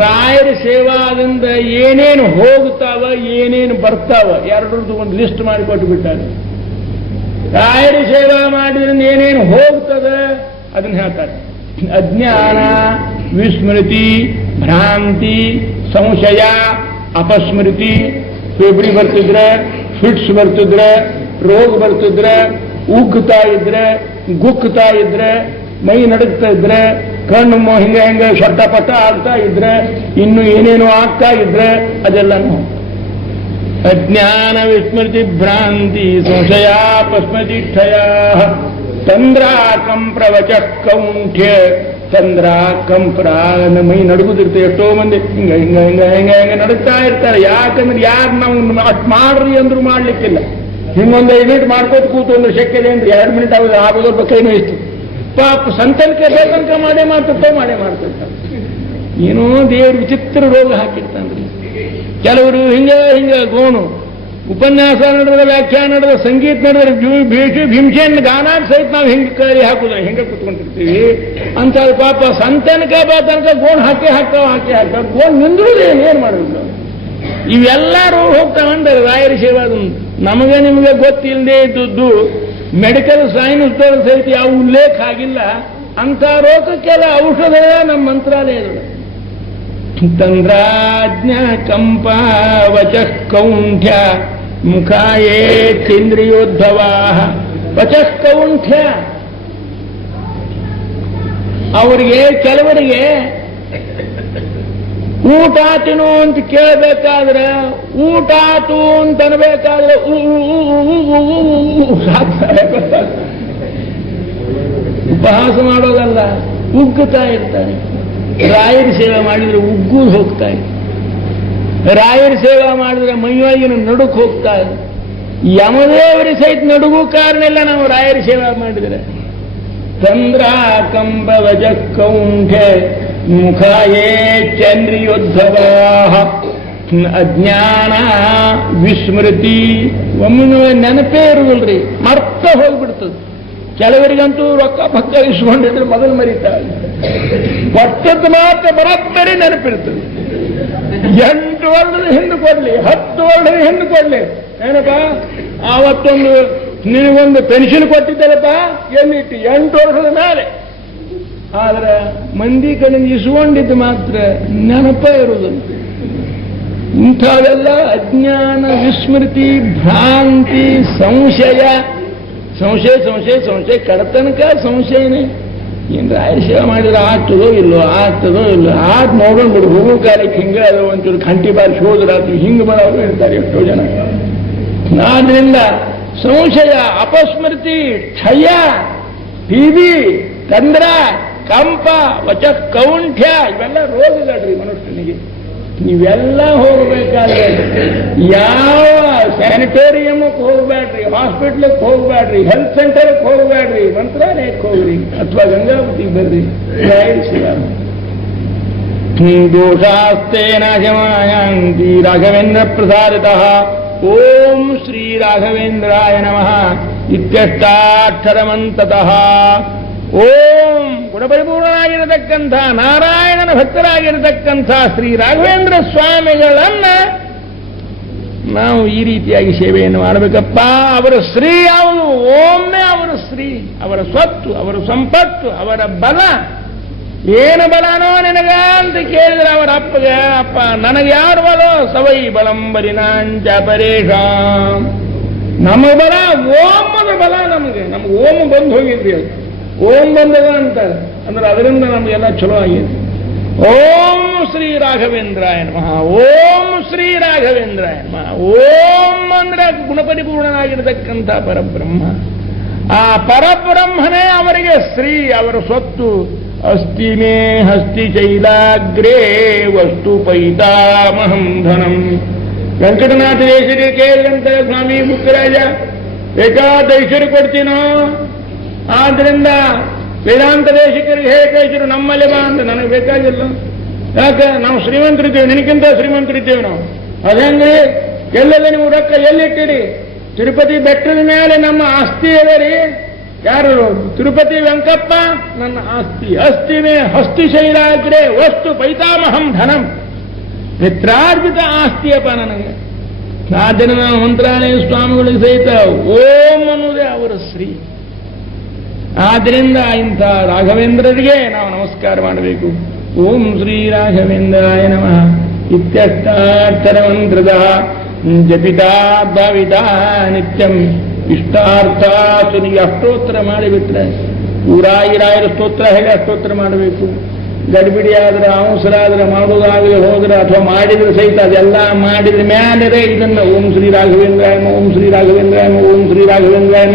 ರಾಯರ ಸೇವಾದಿಂದ ಏನೇನು ಹೋಗ್ತಾವ ಏನೇನು ಬರ್ತಾವ ಎರಡರದ್ದು ಒಂದು ಲಿಸ್ಟ್ ಮಾಡಿಕೊಟ್ಟು ಬಿಟ್ಟಾರೆ. ರಾಯರ ಸೇವಾ ಮಾಡಿದ್ರಿಂದ ಏನೇನು ಹೋಗ್ತದೆ ಅದನ್ನ ಹೇಳ್ತಾರೆ. ಅಜ್ಞಾನ, ವಿಸ್ಮೃತಿ, ಭ್ರಾಂತಿ, ಸಂಶಯ, ಅಪಸ್ಮೃತಿ, ಫೆಬ್ರಿ ಬರ್ತಿದ್ರೆ, ಫಿಟ್ಸ್ ಬರ್ತಿದ್ರೆ, ರೋಗ ಬರ್ತಿದ್ರೆ, ಉಗ್ಗುತ್ತಾ ಇದ್ರೆ, ಗುಕ್ಕುತ್ತಾ ಇದ್ರೆ, ಮೈ ನಡುಗ್ತಾ ಇದ್ರೆ, ಕಣ್ಣು ಹಿಂಗೆ ಹಿಂಗೆ ಶಬ್ದಪಟ ಆಗ್ತಾ ಇದ್ರೆ, ಇನ್ನು ಏನೇನೋ ಆಗ್ತಾ ಇದ್ರೆ ಅದೆಲ್ಲನೂ ಅಜ್ಞಾನ, ವಿಸ್ಮೃತಿ, ಭ್ರಾಂತಿ, ಸಂಶಯ, ಪಸ್ಮತಿ, ಕ್ಷಯ. ಚಂದ್ರಾಕಂ ಪ್ರವಚ ಕೌಂಠ್ಯ. ಚಂದ್ರ ಕಂಪ್ರ ಮೈ ನಡುಗುದಿರ್ತದೆ. ಎಷ್ಟೋ ಮಂದಿ ಹಿಂಗ ಹಿಂಗ ಹಿಂಗ ಹಿಂಗ ಹಿಂಗ ನಡುಗ್ತಾ ಇರ್ತಾರೆ. ಯಾಕಂದ್ರೆ ಯಾರು ನಾವು ಅಷ್ಟು ಮಾಡ್ರಿ ಅಂದ್ರೂ ಮಾಡ್ಲಿಕ್ಕಿಲ್ಲ. ಹಿಂಗೊಂದು 5 ಮಿನಿಟ್ ಮಾಡ್ಕೋತ ಕೂತು ಅಂದ್ರೆ ಶಕ್ಯದೆ ಅಂದ್ರೆ 2 ಮಿನಿಟ್ ಆಗೋದ್ರ ಕೈನೂ ಇಷ್ಟು. ಪಾಪ ಸಂತನಕ್ಕೆ ಬೇಕಂತ ಮಾಡೇ ಮಾಡ್ತಿರ್ತಾರೆ. ಏನೋ ದೇವ್ರ ವಿಚಿತ್ರ ರೋಗ ಹಾಕಿರ್ತಾನ್ರಿ. ಕೆಲವರು ಹಿಂಗ ಹಿಂಗ ಗೋಣು ಉಪನ್ಯಾಸ ನಡೆದ್ರೆ, ವ್ಯಾಖ್ಯಾನ ನಡೆದ್ರೆ, ಸಂಗೀತ ನಡೆದ್ರೆ, ಭೀಮಸೇನ್ ಗಾನ ಸಹಿತ ನಾವು ಹಿಂಗೆ ಕೈ ಹಾಕುದ್ರೆ ಹಿಂಗೆ ಕುತ್ಕೊಂತಿರ್ತೀವಿ ಅಂತ. ಪಾಪ ಸಂತನಕ ತನಕ ಗೋಣ್ ಹಾಕ್ತಾವ ಗೋಣ್ ನಿಂದ್ರುದೇ ಏನ್ ಮಾಡೋದು. ಇವೆಲ್ಲರೂ ಹೋಗ್ತಾವಂದ್ರೆ ರಾಯರ ಸೇವಾದ ನಮಗೆ ನಿಮಗೆ ಗೊತ್ತಿಲ್ಲದೆ ಇದ್ದದ್ದು ಮೆಡಿಕಲ್ ಸೈನ್ಸ್ ಸಹಿತ ಯಾವ ಉಲ್ಲೇಖ ಆಗಿಲ್ಲ. ಅಂತ ರೋಗಕ್ಕೆಲ್ಲ ಔಷಧ ನಮ್ಮ ಮಂತ್ರಾಲಯಗಳು. ತಂದ್ರಾಜ್ಞ ಕಂಪ ವಚಃ ಕೌಂಠ್ಯ ಮುಖಾಯೇ ಚೇಂದ್ರಿಯೋದ್ಭವಾ ವಚಃ ಕೌಂಠ್ಯ. ಅವರಿಗೆ ಕೆಲವರಿಗೆ ಊಟ ತಿನ್ನು ಅಂತ ಕೇಳಬೇಕಾದ್ರೆ, ಊಟ ಆತು ಅಂತ ಅನ್ಬೇಕಾದ್ರೆ ಉಪಹಾಸ ಮಾಡೋದಲ್ಲ, ಉಗ್ಗುತ್ತಾ ಇರ್ತಾರೆ. ರಾಯರ ಸೇವೆ ಮಾಡಿದ್ರೆ ಉಗ್ಗು ಹೋಗ್ತಾ ಇದೆ. ರಾಯರ ಸೇವೆ ಮಾಡಿದ್ರೆ ಮೈಯೊಳಗಿನ ನಡುಕ್ ಹೋಗ್ತಾ ಇದೆ. ಯಮದೇವರಿ ಸಹಿತ ನಡುಗೂ ಕಾರಣ ಇಲ್ಲ ನಾವು ರಾಯರ ಸೇವೆ ಮಾಡಿದ್ರೆ. ಚಂದ್ರ ಕಂಬ ವಜ ಕೌಂಠೆ ಮುಖಾಯೇ ಚಂದ್ರಿಯೋದ್ಭವಾ ಅಜ್ಞಾನ ವಿಸ್ಮೃತಿ. ಒಮ್ಮೆ ನೆನಪೇ ಇರುವುದಿಲ್ರಿ, ಮರ್ತ ಹೋಗ್ಬಿಡ್ತದೆ. ಕೆಲವರಿಗಂತೂ ರೊಕ್ಕ ಪಕ್ಕ ಇಸ್ಕೊಂಡಿದ್ರೆ ಮೊದಲು ಮರಿತಾರೆ. ಒಟ್ಟದ್ದು ಮಾತ್ರ ಬರೋಬ್ಬರಿ ನೆನಪಿರ್ತದೆ. 8 ವರ್ಷದ ಹಿಂದೆ ಕೊಡ್ಲಿ, 10 ವರ್ಷದ ಹಿಂದೆ ಕೊಡ್ಲಿ, ಏನಪ್ಪ ಆವತ್ತೊಂದು ನಿನಗೊಂದು ಪೆನ್ಷನ್ ಕೊಟ್ಟಿದ್ದಲ್ಲಪ್ಪ ಎಲ್ಲಿಟ್ಟು 8 ವರ್ಷದ ಮೇಲೆ. ಆದ್ರೆ ಮಂದಿ ಕಡೆಯಿಂದ ಇಸ್ಕೊಂಡಿದ್ದು ಮಾತ್ರ ನೆನಪ ಇರುವುದಿಲ್ಲ. ಇಂಥವೆಲ್ಲ ಅಜ್ಞಾನ, ವಿಸ್ಮೃತಿ, ಭ್ರಾಂತಿ, ಸಂಶಯ ಕಡತನಕ ಸಂಶಯನೇ. ಏನ್ ರಾಯರ ಸೇವೆ ಮಾಡಿದ್ರೆ ಆಗ್ತದೋ ಇಲ್ಲೋ ಆದ್ ನೋಡೋಣ ಬಿಡು. ಹೋಗೋ ಕಾಲಕ್ಕೆ ಹಿಂಗೆ ಅದು ಒಂಚೂರು ಕಂಟಿ ಬಾರಿಸಿ ಹೋದ್ರಾತು ಹಿಂಗೆ ಬರೋರು ಇರ್ತಾರೆ ಎಷ್ಟೋ ಜನ. ಆದ್ರಿಂದ ಸಂಶಯ, ಅಪಸ್ಮೃತಿ, ಕ್ಷಯ, ಟಿಬಿ, ತಂದ್ರ, ಕಂಪ, ವಚ ಕೌಂಠ್ಯ ಇವೆಲ್ಲ ರೋಗಗಳ್ರಿ ಮನುಷ್ಯನಿಗೆ. ನೀವೆಲ್ಲ ಹೋಗ್ಬೇಕಾದ್ರೆ ಯಾವ ಸ್ಯಾನಿಟೋರಿಯಮ್ಗೆ ಹೋಗ್ಬೇಡ್ರಿ, ಹಾಸ್ಪಿಟ್ಲಿಗೆ ಹೋಗ್ಬೇಡ್ರಿ, ಹೆಲ್ತ್ ಸೆಂಟರ್ಗೆ ಹೋಗ್ಬೇಡ್ರಿ, ಮಂತ್ರಾಲಯಕ್ಕೆ ಹೋಗ್ರಿ ಅಥವಾ ಗಂಗಾವತಿಗೆ ಬರ್ರಿ. ದೋಷಾಸ್ತೆ ನಾಶಮಾಯಾಂತಿ ರಾಘವೇಂದ್ರ ಪ್ರಸಾದಿತಃ. ಓಂ ಶ್ರೀ ರಾಘವೇಂದ್ರಾಯ ನಮಃ ಇತ್ಯಷ್ಟಾಕ್ಷರಮಂತತಃ. ಓಂ ಗುಣಪರಿಪೂರ್ಣನಾಗಿರತಕ್ಕಂಥ ನಾರಾಯಣನ ಭಕ್ತರಾಗಿರತಕ್ಕಂಥ ಶ್ರೀ ರಾಘವೇಂದ್ರ ಸ್ವಾಮಿಗಳನ್ನ ನಾವು ಈ ರೀತಿಯಾಗಿ ಸೇವೆಯನ್ನು ಮಾಡಬೇಕಪ್ಪ. ಅವರ ಶ್ರೀ ಯಾವುದು? ಒಮ್ಮೆ ಅವರ ಶ್ರೀ, ಅವರ ಸ್ವತ್ತು, ಅವರ ಸಂಪತ್ತು, ಅವರ ಬಲ. ಏನು ಬಲನೋ ನಿನಗ ಅಂತ ಕೇಳಿದ್ರೆ ಅವರ ಅಪ್ಪಗೆ, ಅಪ್ಪ ನನಗೆ ಯಾರು ಬಲೋ? ಸವೈ ಬಲಂಬರಿನಾಂಚ ಪರೇಶಾಂ. ನಮ್ಮ ಬಲ ಓಮದ ಬಲ. ನಮಗೆ ಓಮ ಬಂದು ಹೋಗಿದ್ರಿ, ಅದು ಓಂ ಬಂದದ ಅಂತ ಅಂದ್ರೆ ಅದರಿಂದ ನಮಗೆಲ್ಲ ಚಲೋ ಆಗಿದೆ. ಓಂ ಶ್ರೀ ರಾಘವೇಂದ್ರಾಯ ನಮಃ. ಓಂ ಶ್ರೀ ರಾಘವೇಂದ್ರಾಯ ನಮಃ. ಓಂ ಅಂದ್ರೆ ಗುಣಪರಿಪೂರ್ಣನಾಗಿರತಕ್ಕಂಥ ಪರಬ್ರಹ್ಮ. ಆ ಪರಬ್ರಹ್ಮನೇ ಅವರಿಗೆ ಶ್ರೀ, ಅವರ ಸ್ವತ್ತು. ಅಸ್ತಿ ಮೇ ಹಸ್ತಿ ಚೈಲಾಗ್ರೇ ವಸ್ತು ಪೈತಾಮಹಂ ಧನಂ. ವೆಂಕಟನಾಥ ದೇಶರಿಗೆ ಕೇಳಿದಂತ ಸ್ವಾಮಿ ಮುಕ್ಕರಾಜ ಬೇಕಾದ ಐಶ್ವರ್ಯ ಕೊಡ್ತೀನೋ. ಆದ್ರಿಂದ ವೇದಾಂತ ದೇಶಿಕರಿಗೆ ಹೇಗೆ ಕಳಿಸಿರು ನಮ್ಮಲ್ಲಿ ಬಾ ಅಂತ. ನನಗೆ ಬೇಕಾಗಿಲ್ಲ. ಯಾಕೆ? ನಾವು ಶ್ರೀಮಂತರಿದ್ದೇವೆ, ನಿನಗಿಂತ ಶ್ರೀಮಂತರಿದ್ದೇವೆ ನಾವು. ಅದೇಂದ್ರೆ ಎಲ್ಲೆಲ್ಲ ನೀವು ರೊಕ್ಕ ಎಲ್ಲಿಟ್ಟಿರಿ? ತಿರುಪತಿ ಬೆಟ್ಟದ ಮೇಲೆ ನಮ್ಮ ಆಸ್ತಿ ಇದೆ ರೀ. ಯಾರು? ತಿರುಪತಿ ವೆಂಕಪ್ಪ ನನ್ನ ಆಸ್ತಿ. ಅಸ್ತಿ ಮೇ ಹಸ್ತಿ ಶೈಲಾಗ್ರೆ ವಸ್ತು ಪೈತಾಮಹಂ ಧನಂ. ಪಿತ್ರಾರ್ಜಿತ ಆಸ್ತಿಯಪ್ಪ ನನಗೆ. ಆದ್ದರಿಂದ ನಾವು ಮಂತ್ರಾಲಯ ಸ್ವಾಮಿಗಳಿಗೆ ಸಹಿತ ಓಂ ಅನ್ನೋದೇ ಅವರ ಶ್ರೀ. ಆದ್ದರಿಂದ ಇಂಥ ರಾಘವೇಂದ್ರರಿಗೆ ನಾವು ನಮಸ್ಕಾರ ಮಾಡಬೇಕು. ಓಂ ಶ್ರೀ ರಾಘವೇಂದ್ರಾಯ ನಮಃ ಇತ್ಯಷ್ಟಾಕ್ಷರ ಮಂತ್ರದ ಜಪಿತಾ ಭಾವಿತಾ ನಿತ್ಯಂ ಇಷ್ಟಾರ್ಥ ಸುನಿಗೆ ಅಷ್ಟೋತ್ತರ ಮಾಡಿಬಿಟ್ರೆ 100 ಸ್ತೋತ್ರ ಹೇಗೆ ಅಷ್ಟೋತ್ತರ ಮಾಡಬೇಕು. ಗಡಿಬಿಡಿ ಆದ್ರೆ ಅವಸರಾದ್ರೆ ಮಾಡೋದಾಗಲಿ ಹೋದ್ರೆ ಅಥವಾ ಮಾಡಿದ್ರೆ ಸಹಿತ ಅದೆಲ್ಲ ಮಾಡಿದ್ರೆ ಮ್ಯಾಲೆ ಇದನ್ನ ಓಂ ಶ್ರೀ ರಾಘವೇಂದ್ರಾಯ ಓಂ ಶ್ರೀ ರಾಘವೇಂದ್ರಾಯ ಓಂ ಶ್ರೀ ರಾಘವೇಂದ್ರಾಯ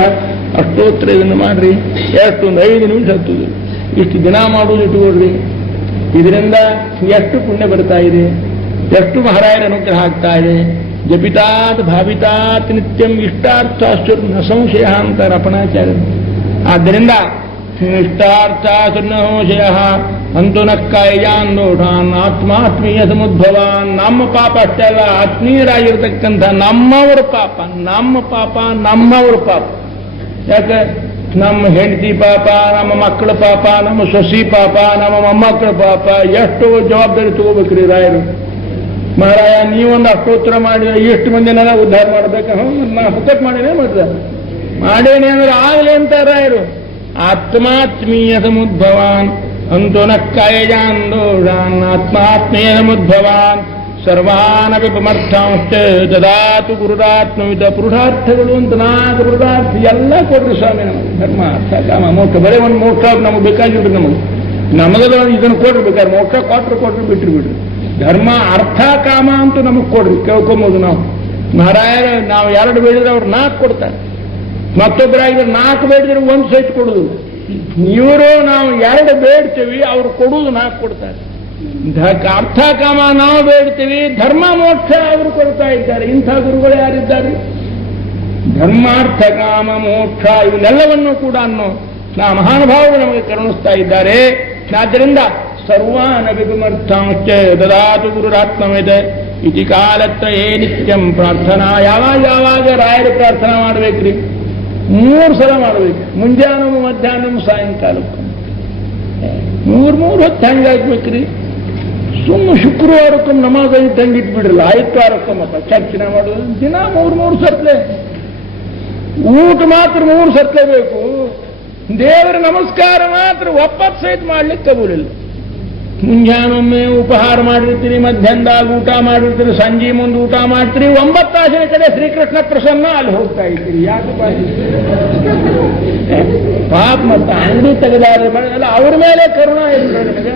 ಅಷ್ಟೋತ್ತರ ಇದನ್ನು ಮಾಡ್ರಿ. ಎಷ್ಟು? ಒಂದು 5 ನಿಮಿಷ ಹತ್ತುದು. ಇಷ್ಟು ದಿನ ಮಾಡೋದು ಇಟ್ಟುಕೊಡ್ರಿ. ಇದರಿಂದ ಎಷ್ಟು ಪುಣ್ಯ ಬರ್ತಾ ಇದೆ, ಎಷ್ಟು ಮಹಾರಾಯರ ಅನುಗ್ರಹ ಆಗ್ತಾ ಇದೆ. ಜಪಿತಾತ್ ಭಾವಿತಾತ್ ನಿತ್ಯಂ ಇಷ್ಟಾರ್ಥಾಶ್ಚೂರ್ಣ ಸಂಶಯ ಅಂತಾರೆ ಅಪಣಾಚಾರ್ಯರು. ಆದ್ದರಿಂದ ಇಷ್ಟಾರ್ಥಾಶ್ಚೂರ್ಣ ಸಂಶಯ ಅಂತೂ ನಕ್ಕಾಯಜಾಂದೋಷಾನ್ ಆತ್ಮಾತ್ಮೀಯ ಸಮುದ್ಭವಾನ್. ನಮ್ಮ ಪಾಪ ಅಷ್ಟೇ ಅಲ್ಲ, ಆತ್ಮೀಯರಾಗಿರ್ತಕ್ಕಂಥ ನಮ್ಮವ್ರ ಪಾಪ, ನಮ್ಮವ್ರ ಪಾಪ. ಯಾಕೆ? ನಮ್ಮ ಹೆಂಡತಿ ಪಾಪ, ನಮ್ಮ ಮಕ್ಕಳ ಪಾಪ, ನಮ್ಮ ಸೊಸಿ ಪಾಪ, ನಮ್ಮ ಮೊಮ್ಮಕ್ಕಳ ಪಾಪ. ಎಷ್ಟು ಜವಾಬ್ದಾರಿ ತಗೋಬೇಕ್ರಿ ರಾಯರು. ಮಹಾರಾಯ ನೀವೊಂದು ಅಷ್ಟೋತ್ತರ ಮಾಡಿದ್ರೆ ಎಷ್ಟು ಮಂದಿನೆಲ್ಲ ಉದ್ಧಾರ ಮಾಡ್ಬೇಕು. ನಾ ಹುಕ್ಕಟ್ ಮಾಡೇನೆ ಮಾಡೇನೆ ಅಂದ್ರೆ ಆಗಲಿ ಅಂತ ರಾಯರು. ಆತ್ಮಾತ್ಮೀಯ ಸಮುದ್ಭವಾನ್ ಅಂತೋ ನಕ್ಕಾಯಜಾಂದೋಷಾನ್ ಆತ್ಮಾತ್ಮೀಯ ಸಮುದ್ಭವಾನ್ ಸರ್ವಾನಪಿ ಪಮರ್ಥಾಂಶ್ಚ ದದಾತು ಗುರುರಾತ್ಮವಿದ. ಪುರುಷಾರ್ಥಗಳು ಅಂತ 4 ಪುರುಷಾರ್ಥ ಎಲ್ಲ ಕೊಡ್ರಿ ಸ್ವಾಮಿ ನಮಗೆ. ಧರ್ಮ, ಅರ್ಥ, ಕಾಮ, ಮೋಕ್ಷ. ಬರೀ ಒಂದು ಮೋಕ್ಷ ನಮಗೆ ಬೇಕಾಗಿಲ್ರಿ. ನಮಗದ ಇದನ್ನು ಕೊಡ್ರಿ, ಬೇಕಾದ್ರೆ ಮೋಕ್ಷ ಕೊಟ್ರು ಬಿಟ್ರಿ. ಧರ್ಮ, ಅರ್ಥ, ಕಾಮ ಅಂತೂ ನಮಗೆ ಕೊಡ್ರಿ, ಕೇಳ್ಕೊಂಬೋದು ನಾವು. ಮಹಾರಾಯರ ನಾವು 2 ಬೇಡಿದ್ರೆ ಅವ್ರು 4 ಕೊಡ್ತಾರೆ. ಮತ್ತೊಬ್ಬರಾಗಿದ್ರೆ 4 ಬೇಡಿದ್ರೆ 1 ಸೈಟ್ ಕೊಡುದು. ಇವರು ನಾವು 2 ಬೇಡ್ತೀವಿ, ಅವ್ರು ಕೊಡುವುದು 4 ಕೊಡ್ತಾರೆ. ಅರ್ಥ ಕಾಮ ನಾವು ಬೇಡ್ತೀವಿ, ಧರ್ಮ ಮೋಕ್ಷ ಅವರು ಕೊಡ್ತಾ ಇದ್ದಾರೆ. ಇಂಥ ಗುರುಗಳು ಯಾರಿದ್ದಾರೆ? ಧರ್ಮಾರ್ಥ ಕಾಮ ಮೋಕ್ಷ ಇವನ್ನೆಲ್ಲವನ್ನು ಕೂಡ ಮಹಾನುಭಾವರು ನಮಗೆ ಕರುಣಿಸ್ತಾ ಇದ್ದಾರೆ. ಆದ್ದರಿಂದ ಸರ್ವಾನಭಿಮರ್ಥಾಂಶ್ಚ ದದಾತು ಗುರುರಾತ್ಮವಿದೆ ಇತಿ ಕಾಲತ್ರಯೇ ನಿತ್ಯಂ ಪ್ರಾರ್ಥನಾ. ಯಾವಾಗ ರಾಯರ ಪ್ರಾರ್ಥನಾ ಮಾಡಬೇಕ್ರಿ? 3 ಸಲ ಮಾಡಬೇಕು. ಮುಂಜಾನೆ, ಮಧ್ಯಾಹ್ನ, ಸಾಯಂಕಾಲಕ್ಕೆ 3 ಹೊತ್ತು ಹೆಂಗಾಗ್ಬೇಕ್ರಿ? ಸುಮ್ಮ ಶುಕ್ರವಾರಕ್ಕೊಮ್ಮೆ ನಮಾಜ್ ಇದ್ದಂಗೆ ಇಟ್ಬಿಡ್ರಲ್ಲ, ಆಯ್ತವಾರಕ್ಕೊಮ್ಮಪ್ಪ ಚರ್ಚನೆ ಮಾಡೋದು. ದಿನ 3 ಸತ್ಲೆ ಊಟ ಮಾತ್ರ 3 ಸತ್ಲೇಬೇಕು. ದೇವರ ನಮಸ್ಕಾರ ಮಾತ್ರ ಒಪ್ಪತ್ತು ಸಹಿತ ಮಾಡ್ಲಿಕ್ಕೆ ಕಬೂಲಿಲ್ಲ. ಮುಂಜಾನೊಮ್ಮೆ ಉಪಹಾರ ಮಾಡಿರ್ತೀರಿ, ಮಧ್ಯಾಹ್ನದಾಗ ಊಟ ಮಾಡಿರ್ತೀರಿ, ಸಂಜೆ ಮುಂದೆ ಊಟ ಮಾಡ್ತೀರಿ, 9 ತಾಸಿನ ಕಡೆ ಶ್ರೀಕೃಷ್ಣ ಪ್ರಸನ್ನ ಅಲ್ಲಿ ಹೋಗ್ತಾ ಇದ್ದೀರಿ. ಯಾಕೆ ಪಾಪ ಮತ್ತೆ ಅಂಗಡಿ ತೆಗೆದಾರೆ ಅವ್ರ ಮೇಲೆ ಕರುಣ ಇಲ್ಲ ನಿಮಗೆ.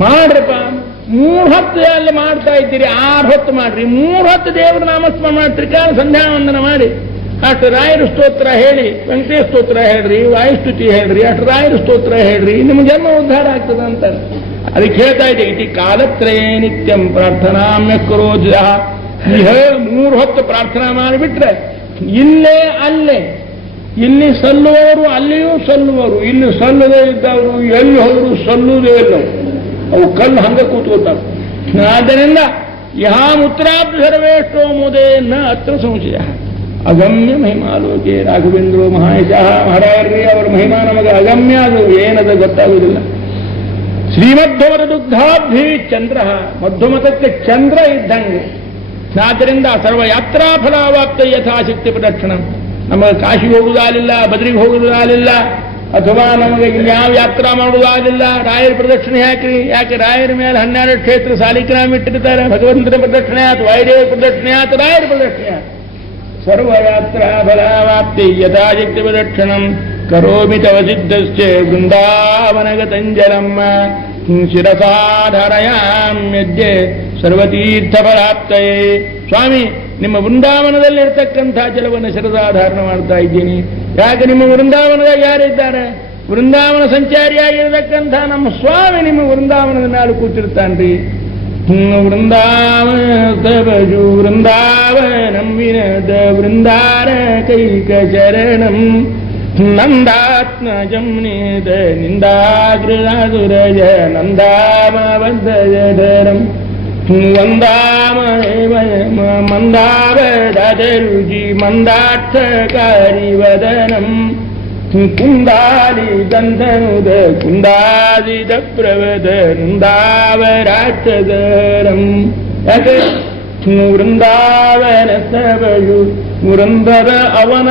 ಮಾಡ್ರಪ್ಪ, 3 ಹೊತ್ತು ಅಲ್ಲಿ ಮಾಡ್ತಾ ಇದ್ದೀರಿ, 6 ಹೊತ್ತು ಮಾಡ್ರಿ. 3 ಹೊತ್ತು ದೇವರ ನಾಮಸ್ಮರಣೆ ಮಾಡ್ತೀರಿ, ಕಾಲ ಸಂಧ್ಯಾ ವಂದನ ಮಾಡಿ. ಅಷ್ಟು ರಾಯರ ಸ್ತೋತ್ರ ಹೇಳಿ, ವೆಂಕಟೇಶ ಸ್ತೋತ್ರ ಹೇಳ್ರಿ, ವಾಯುಸ್ತುತಿ ಹೇಳ್ರಿ, ಅಷ್ಟು ರಾಯರ ಸ್ತೋತ್ರ ಹೇಳ್ರಿ, ನಿಮ್ಮ ಜನ್ಮ ಉದ್ಧಾರ ಆಗ್ತದೆ ಅಂತಾರೆ. ಅದಕ್ಕೆ ಹೇಳ್ತಾ ಇದೆ, ಇತಿ ಕಾಲತ್ರಯೇ ನಿತ್ಯಂ ಪ್ರಾರ್ಥನಾಮ್ಯ ಕರೋಜ. 3 ಹೊತ್ತು ಪ್ರಾರ್ಥನಾ ಮಾಡಿಬಿಟ್ರೆ ಇಲ್ಲೇ ಅಲ್ಲೇ, ಇಲ್ಲಿ ಸಲ್ಲುವವರು ಅಲ್ಲಿಯೂ ಸಲ್ಲುವರು, ಇಲ್ಲಿ ಸಲ್ಲದೇ ಇದ್ದವರು ಎಲ್ಲಿ ಹೋದ್ರು ಸಲ್ಲುವುದೇ ಇಲ್ಲ. ಅವು ಕಲ್ಲು ಹಂಗ ಕೂತ್ಕೋತಾವ. ಆದ್ದರಿಂದ ಯಹಾಂ ಉತ್ತರಾಬ್ಧ ಸರ್ವೇಷ್ಟೋ ಮುದೇ ನ ಅತ್ರ ಸಂಶಯ. ಅಗಮ್ಯ ಮಹಿಮಾಲೋಕೆ ರಾಘವೇಂದ್ರೋ ಮಹಾಯಶಃ. ಮಹಾರಾಯರ್ರಿ ಅವರ ಮಹಿಮಾ ನಮಗೆ ಅಗಮ್ಯ, ಅದು ಏನದ ಗೊತ್ತಾಗುವುದಿಲ್ಲ. ಶ್ರೀಮಧ್ವಮತ ದುಗ್ಧಾಬ್ಧಿ ಚಂದ್ರ, ಮಧ್ವಮತಕ್ಕೆ ಚಂದ್ರ ಇದ್ದಂಗೆ. ಆದ್ದರಿಂದ ಸರ್ವ ಯಾತ್ರಾ ಫಲಾವಾಪ್ತ ಯಥಾಶಕ್ತಿ ಪ್ರದಕ್ಷಿಣ. ನಮಗೆ ಕಾಶಿಗೆ ಹೋಗುವುದಾಗಲಿಲ್ಲ, ಬದ್ರಿಗೆ ಹೋಗುವುದಾಗಲಿಲ್ಲ, ಅಥವಾ ನಮಗೆ ಇನ್ಯಾವ ಯಾತ್ರಾ ಮಾಡುವುದಾಗಲಿಲ್ಲ, ರಾಯರ ಪ್ರದಕ್ಷಿಣೆ ಹಾಕ್ರಿ. ಯಾಕೆ? ರಾಯರ ಮೇಲೆ 12 ಕ್ಷೇತ್ರ ಸಾಲಿಗ್ರಾಮ ಇಟ್ಟಿರ್ತಾರೆ. ಭಗವಂತನ ಪ್ರದಕ್ಷಿಣೆ ಆತು, ವಾಯುದೇವ ಪ್ರದಕ್ಷಿಣೆ ಆತು, ರಾಯರ ಪ್ರದಕ್ಷಿಣೆ ಆತು. ಸರ್ವಯಾತ್ರಾ ಫಲಾವಾಪ್ತಿ ಯಥಾಶಕ್ತಿ ಪ್ರದಕ್ಷಿಣಂ ಕರೋಮಿ ತವ ಸಿದ್ಧಶ್ಚ ವೃಂದಾವನಗತಂಜಲಂ ಶಿರಸಾಧಾರಯಾಮ್ಯದ್ಯೆ ಸರ್ವತೀರ್ಥಫಲಾಪ್ತಯೇ. ಸ್ವಾಮಿ, ನಿಮ್ಮ ವೃಂದಾವನದಲ್ಲಿರ್ತಕ್ಕಂಥ ಜಲವನ್ನು ಶಿರಸಾಧಾರಣ ಮಾಡ್ತಾ ಇದ್ದೀನಿ. ಯಾಕೆ? ನಿಮ್ಮ ವೃಂದಾವನದಾಗ ಯಾರಿದ್ದಾರೆ? ವೃಂದಾವನ ಸಂಚಾರಿಯಾಗಿರತಕ್ಕಂಥ ನಮ್ಮ ಸ್ವಾಮಿ ನಿಮ್ಮ ವೃಂದಾವನದ ಮೇಲೆ ಕೂತಿರ್ತಾನ್ರಿ. ವೃಂದಾವನ ತಬಜು ವೃಂದಾವನಂ ವಿನದ ವೃಂದಾರ ಕೈಕ ಶರಣಂ ನಂದಾತ್ಮಜಂ ನೇದ ನಿಂದಾಗೃಸುರಜ ನಂದಾಮಬದ್ಧಜಡರಂ ವಂದಾಮಯ ಮಂದಾವಡರುಜಿ ಮಂದಾಕ್ಷಕಾರಿ ವದನಂ ಕುಂದಾಲಿ ಗಂಧನುದ ಕುಂದಾದಿದ ಪ್ರವದ ವೃಂದಾವರಾಕ್ಷಗರಂ. ಯಾಕೆ? ವೃಂದಾವನ ಸಬಜು ವೃಂದದ ಅವನ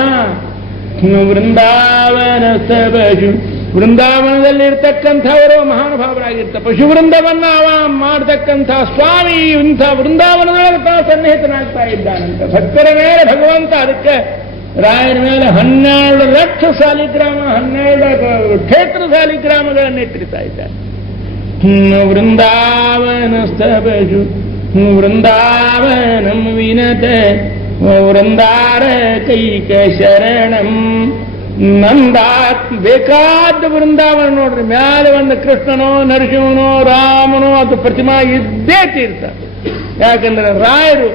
ವೃಂದಾವನ ಸಬಜು. ವೃಂದಾವನದಲ್ಲಿರ್ತಕ್ಕಂಥವರು ಮಹಾನುಭಾವರಾಗಿರ್ತಾರೆ. ಪಶುವೃಂದವನ್ನ ಅವ ಮಾಡತಕ್ಕಂಥ ಸ್ವಾಮಿ ಇಂಥ ವೃಂದಾವನದೊಳಗೆ ತಾವು ಸನ್ನಿಹಿತನಾಗ್ತಾ ಇದ್ದಾನಂತ. ಭಕ್ತರ ಮೇಲೆ ಭಗವಂತ ಅದಕ್ಕೆ ರಾಯರ ಮೇಲೆ 12 ಲಕ್ಷ ಸಾಲಿಗ್ರಾಮ, 12 ಕ್ಷೇತ್ರ ಸಾಲಿಗ್ರಾಮಗಳನ್ನು ಇಟ್ಟಿರ್ತಾ ಇದ್ದಾರೆ. ವೃಂದಾವನ ಸ್ತಬಜು ವೃಂದಾವನಂ ವಿನತೆ ವೃಂದಾರ ಕೈಕ ಶರಣಂ ನಂದಾತ್. ಬೇಕಾದ ವೃಂದಾವನ ನೋಡ್ರಿ, ಮೇಲೆ ಒಂದು ಕೃಷ್ಣನೋ ನರಸಿಂಹನೋ ರಾಮನೋ ಅದು ಪ್ರತಿಮಾ ಇದ್ದೇ ತೀರ್ಥ. ಯಾಕಂದ್ರೆ ರಾಯರು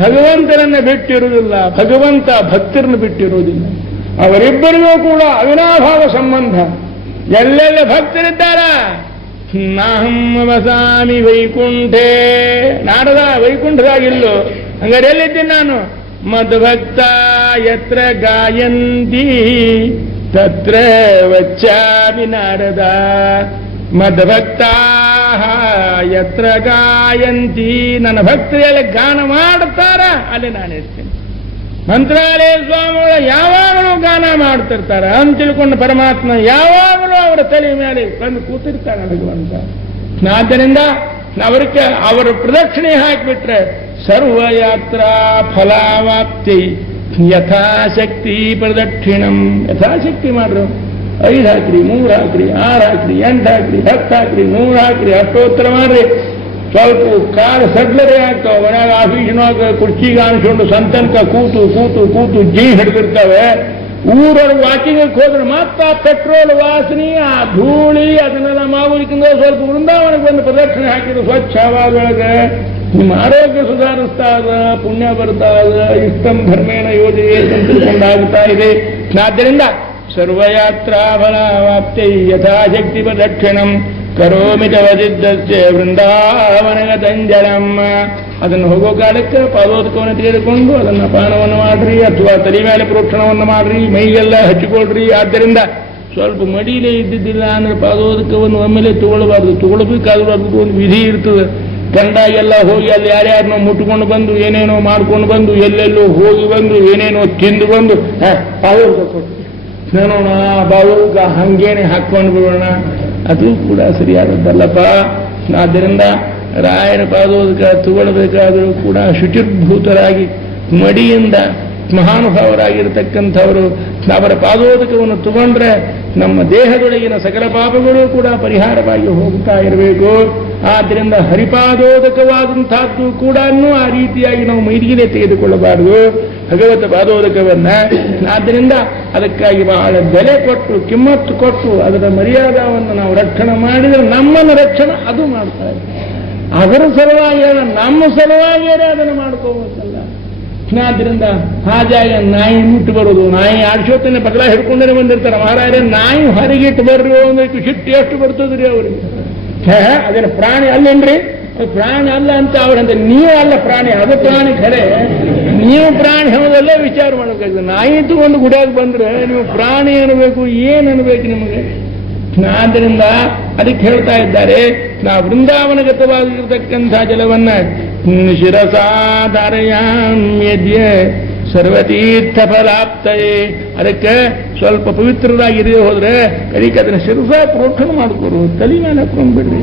ಭಗವಂತನನ್ನ ಬಿಟ್ಟಿರುವುದಿಲ್ಲ, ಭಗವಂತ ಭಕ್ತರನ್ನು ಬಿಟ್ಟಿರುವುದಿಲ್ಲ. ಅವರಿಬ್ಬರಿಗೂ ಕೂಡ ಅವಿನಾಭಾವ ಸಂಬಂಧ. ಎಲ್ಲೆಲ್ಲ ಭಕ್ತರಿದ್ದಾರ ನಾಹಂ ವಸಾಮಿ ವೈಕುಂಠೇ, ನಾರದ ವೈಕುಂಠದಾಗಿಲ್ಲೋ, ಹಂಗಾರೆ ಎಲ್ಲಿದ್ದೀನಿ ನಾನು? ಮದ್ಭಕ್ತ ಯತ್ರ ಗಾಯಂತಿ ತತ್ರ ವಚ್ಚಾಮಿ ನಾರದ, ಮದ್ಭಕ್ತಾ ಯತ್ರ ಗಾಯಂತಿ, ನನ್ನ ಭಕ್ತರೆಲ್ಲ ಗಾನ ಮಾಡ್ತಾರ ಅಲ್ಲಿ ನಾನು ಇರ್ತೀನಿ. ಮಂತ್ರಾಲಯ ಸ್ವಾಮಿಗಳು ಯಾವಾಗಲೂ ಗಾನ ಮಾಡ್ತಿರ್ತಾರ ಅಂತ ತಿಳ್ಕೊಂಡು ಪರಮಾತ್ಮ ಯಾವಾಗಲೂ ಅವರ ತಲೆ ಮೇಲೆ ಬಂದು ಕೂತಿರ್ತಾನೆ ಭಗವಂತ. ಆದ್ದರಿಂದ ಅವರ ಪ್ರದಕ್ಷಿಣೆ ಹಾಕಿಬಿಟ್ರೆ ಸರ್ವಯಾತ್ರಾ ಫಲಾವಾಪ್ತಿ ಯಥಾಶಕ್ತಿ ಪ್ರದಕ್ಷಿಣಂ, ಯಥಾಶಕ್ತಿ ಮಾಡ್ರು. 5 ಹಾಕ್ರಿ, 3 ಹಾಕ್ರಿ, 6 ಹಾಕ್ರಿ, 8 ಹಾಕ್ರಿ, 10 ಹಾಕ್ರಿ, 100 ಹಾಕ್ರಿ, ಅಷ್ಟೋತ್ತರ ಮಾಡ್ರಿ. ಸ್ವಲ್ಪ ಕಾಲು ಸಡ್ಲರೇ ಆಗ್ತಾವ. ಮನ್ಯಾಗ ಆಫೀಸಿನಾಗ ಕುರ್ಚಿಗೆ ಅನ್ಸ್ಕೊಂಡು ಸಂತನಕ ಕೂತು ಕೂತು ಕೂತು ಜೀ ಹಿಡಿದಿರ್ತಾವೆ. ಊರವ್ರು ವಾಕಿಂಗಕ್ಕೆ ಹೋದ್ರೆ ಮತ್ತ ಪೆಟ್ರೋಲ್ ವಾಸನೆ, ಆ ಧೂಳಿ ಅದನ್ನೆಲ್ಲ ಮಾಮೂಲಿಕಿಂದ ಸ್ವಲ್ಪ ವೃಂದಾವನಕ್ಕೆ ಬಂದು ಪ್ರದಕ್ಷಿಣೆ ಹಾಕಿದ್ರು ಸ್ವಚ್ಛ ಹವಾದೊಳಗೆ ನಿಮ್ಮ ಆರೋಗ್ಯ ಸುಧಾರಿಸ್ತಾ ಅದ, ಪುಣ್ಯ ಬರ್ತಾ ಅದ, ಇಷ್ಟಂ ಧರ್ಮೇಣ ಯೋಜನೆ ತಿಳ್ಕೊಂಡಾಗ್ತಾ ಇದೆ. ಆದ್ದರಿಂದ ಸರ್ವಯಾತ್ರಾ ಫಲಾವಾಪ್ತೈ ಯಥಾಶಕ್ತಿ ಪ್ರದಕ್ಷಿಣಂ ಕರೋಮಿ ತವದಿದ್ದಸ್ಯ ವೃಂದಾವನಗತಂಜಲಂ. ಅದನ್ನು ಹೋಗೋ ಕಾಲಕ್ಕೆ ಪಾದೋದಕವನ್ನು ತೆಗೆದುಕೊಂಡು ಅದನ್ನು ಪಾನವನ್ನು ಮಾಡ್ರಿ, ಅಥವಾ ತಲೆ ಮೇಲೆ ಪ್ರೋಕ್ಷಣವನ್ನು ಮಾಡ್ರಿ, ಮೈಗೆಲ್ಲ ಹಚ್ಚಿಕೊಳ್ರಿ. ಆದ್ದರಿಂದ ಸ್ವಲ್ಪ ಮಡಿಲೇ ಇದ್ದಿದ್ದಿಲ್ಲ ಅಂದ್ರೆ ಪಾದೋದಕವನ್ನು ಒಮ್ಮೆಲೆ ತಗೊಳ್ಬಾರ್ದು, ತಗೊಳ್ಬೇಕಾದ್ರೂ ಅದಕ್ಕೂ ಒಂದು ವಿಧಿ ಇರ್ತದೆ. ಕಂಡಾಗೆಲ್ಲ ಹೋಗಿ ಅಲ್ಲಿ ಯಾರ್ಯಾರನ್ನೋ ಮುಟ್ಕೊಂಡು ಬಂದು ಏನೇನೋ ಮಾಡ್ಕೊಂಡು ಬಂದು ಎಲ್ಲೆಲ್ಲೋ ಹೋಗಿ ಬಂದು ಏನೇನೋ ತಿಂದು ಬಂದು ಪಾದೋದಕ ಕೊಟ್ಟು ನೋಡೋಣ, ಬಾವುಕ ಹಂಗೇನೆ ಹಾಕೊಂಡು ಬಿಡೋಣ, ಅದು ಕೂಡ ಸರಿಯಾದದ್ದಲ್ಲಪ್ಪ. ಆದ್ದರಿಂದ ರಾಯರ ಪಾದೋದಕ ತಗೊಳ್ಬೇಕಾದರೂ ಕೂಡ ಶುಚಿರ್ಭೂತರಾಗಿ ಮಡಿಯಿಂದ ಮಹಾನುಭಾವರಾಗಿರತಕ್ಕಂಥವರು ಅವರ ಪಾದೋದಕವನ್ನು ತಗೊಂಡ್ರೆ ನಮ್ಮ ದೇಹದೊಳಗಿನ ಸಕಲ ಪಾಪಗಳು ಕೂಡ ಪರಿಹಾರವಾಗಿ ಹೋಗ್ತಾ ಇರಬೇಕು. ಆದ್ದರಿಂದ ಹರಿಪಾದೋದಕವಾದಂತಹದ್ದು ಕೂಡ ಆ ರೀತಿಯಾಗಿ ನಾವು ಮೈಲಿಗೆ ತೆಗೆದುಕೊಳ್ಳಬಾರದು ಭಗವತ ಪಾದೋದಕವನ್ನ. ಆದ್ದರಿಂದ ಅದಕ್ಕಾಗಿ ಬಹಳ ಬೆಲೆ ಕೊಟ್ಟು ಕಿಮ್ಮತ್ತು ಕೊಟ್ಟು ಅದರ ಮರ್ಯಾದವನ್ನು ನಾವು ರಕ್ಷಣೆ ಮಾಡಿದರೆ ನಮ್ಮನ್ನು ರಕ್ಷಣೆ ಅದು ಮಾಡ್ತಾ ಇದೆ. ಅದರ ಸಲುವಾಗಿ ನಮ್ಮ ಸಲುವಾಗಿಯೇ ಅದನ್ನು ಮಾಡ್ಕೋಬೇಕಲ್ಲ. ಆದ್ದರಿಂದ ಹಾಜಾಗ ನಾಯಿ ಮುಟ್ಟು ಬರೋದು, ನಾಯಿ ಆಡ್ಸೋತನೆ ಪಗಲ ಹಿಡ್ಕೊಂಡೇ ಬಂದಿರ್ತಾರೆ. ಮಹಾರಾಜರೇ ನಾಯಿ ಹೊರಗಿಟ್ಟು ಬರ್ರಿ ಅಂದ್ರೆ ಸಿಟ್ಟು ಎಷ್ಟು ಬರ್ತದ್ರಿ ಅವ್ರಿಗೆ. ಅದೇನು ಪ್ರಾಣಿ ಅಲ್ಲೇನ್ರಿ? ಪ್ರಾಣಿ ಅಲ್ಲ ಅಂತ ಅವ್ರಂತ. ನೀವು ಅಲ್ಲ ಪ್ರಾಣಿ, ಅದು ಪ್ರಾಣಿ ಖರೆ. ನೀವು ಪ್ರಾಣಿ ಹೌದಲ್ಲೇ ವಿಚಾರ ಮಾಡಬೇಕಾಗ್ತದೆ. ನಾಯಿ ತಗೊಂಡು ಗುಡಿಯಾಗ ಬಂದ್ರೆ ನೀವು ಪ್ರಾಣಿ ಅನ್ಬೇಕು, ಏನ್ ಅನ್ಬೇಕು ನಿಮಗೆ? ಆದ್ದರಿಂದ ಅದಕ್ಕೆ ಹೇಳ್ತಾ ಇದ್ದಾರೆ, ನಾವು ವೃಂದಾವನಗತವಾಗಿರತಕ್ಕಂಥ ಜಲವನ್ನ ಶಿರಸಾಧಾರಯಾಮ್ಯದ್ಯ ಸರ್ವತೀರ್ಥ ಫಲಾಪ್ತಯೇ. ಅದಕ್ಕೆ ಸ್ವಲ್ಪ ಪವಿತ್ರರಾಗಿರೇ ಹೋದ್ರೆ ಅದಕ್ಕೆ ಅದನ್ನ ಶಿರಸ ಪ್ರೋಕ್ಷಣ ಮಾಡ್ಕೊರು, ತಲೆ ಮೇಲೆ ಹಾಕೊಂಡ್ಬಿಡ್ರಿ.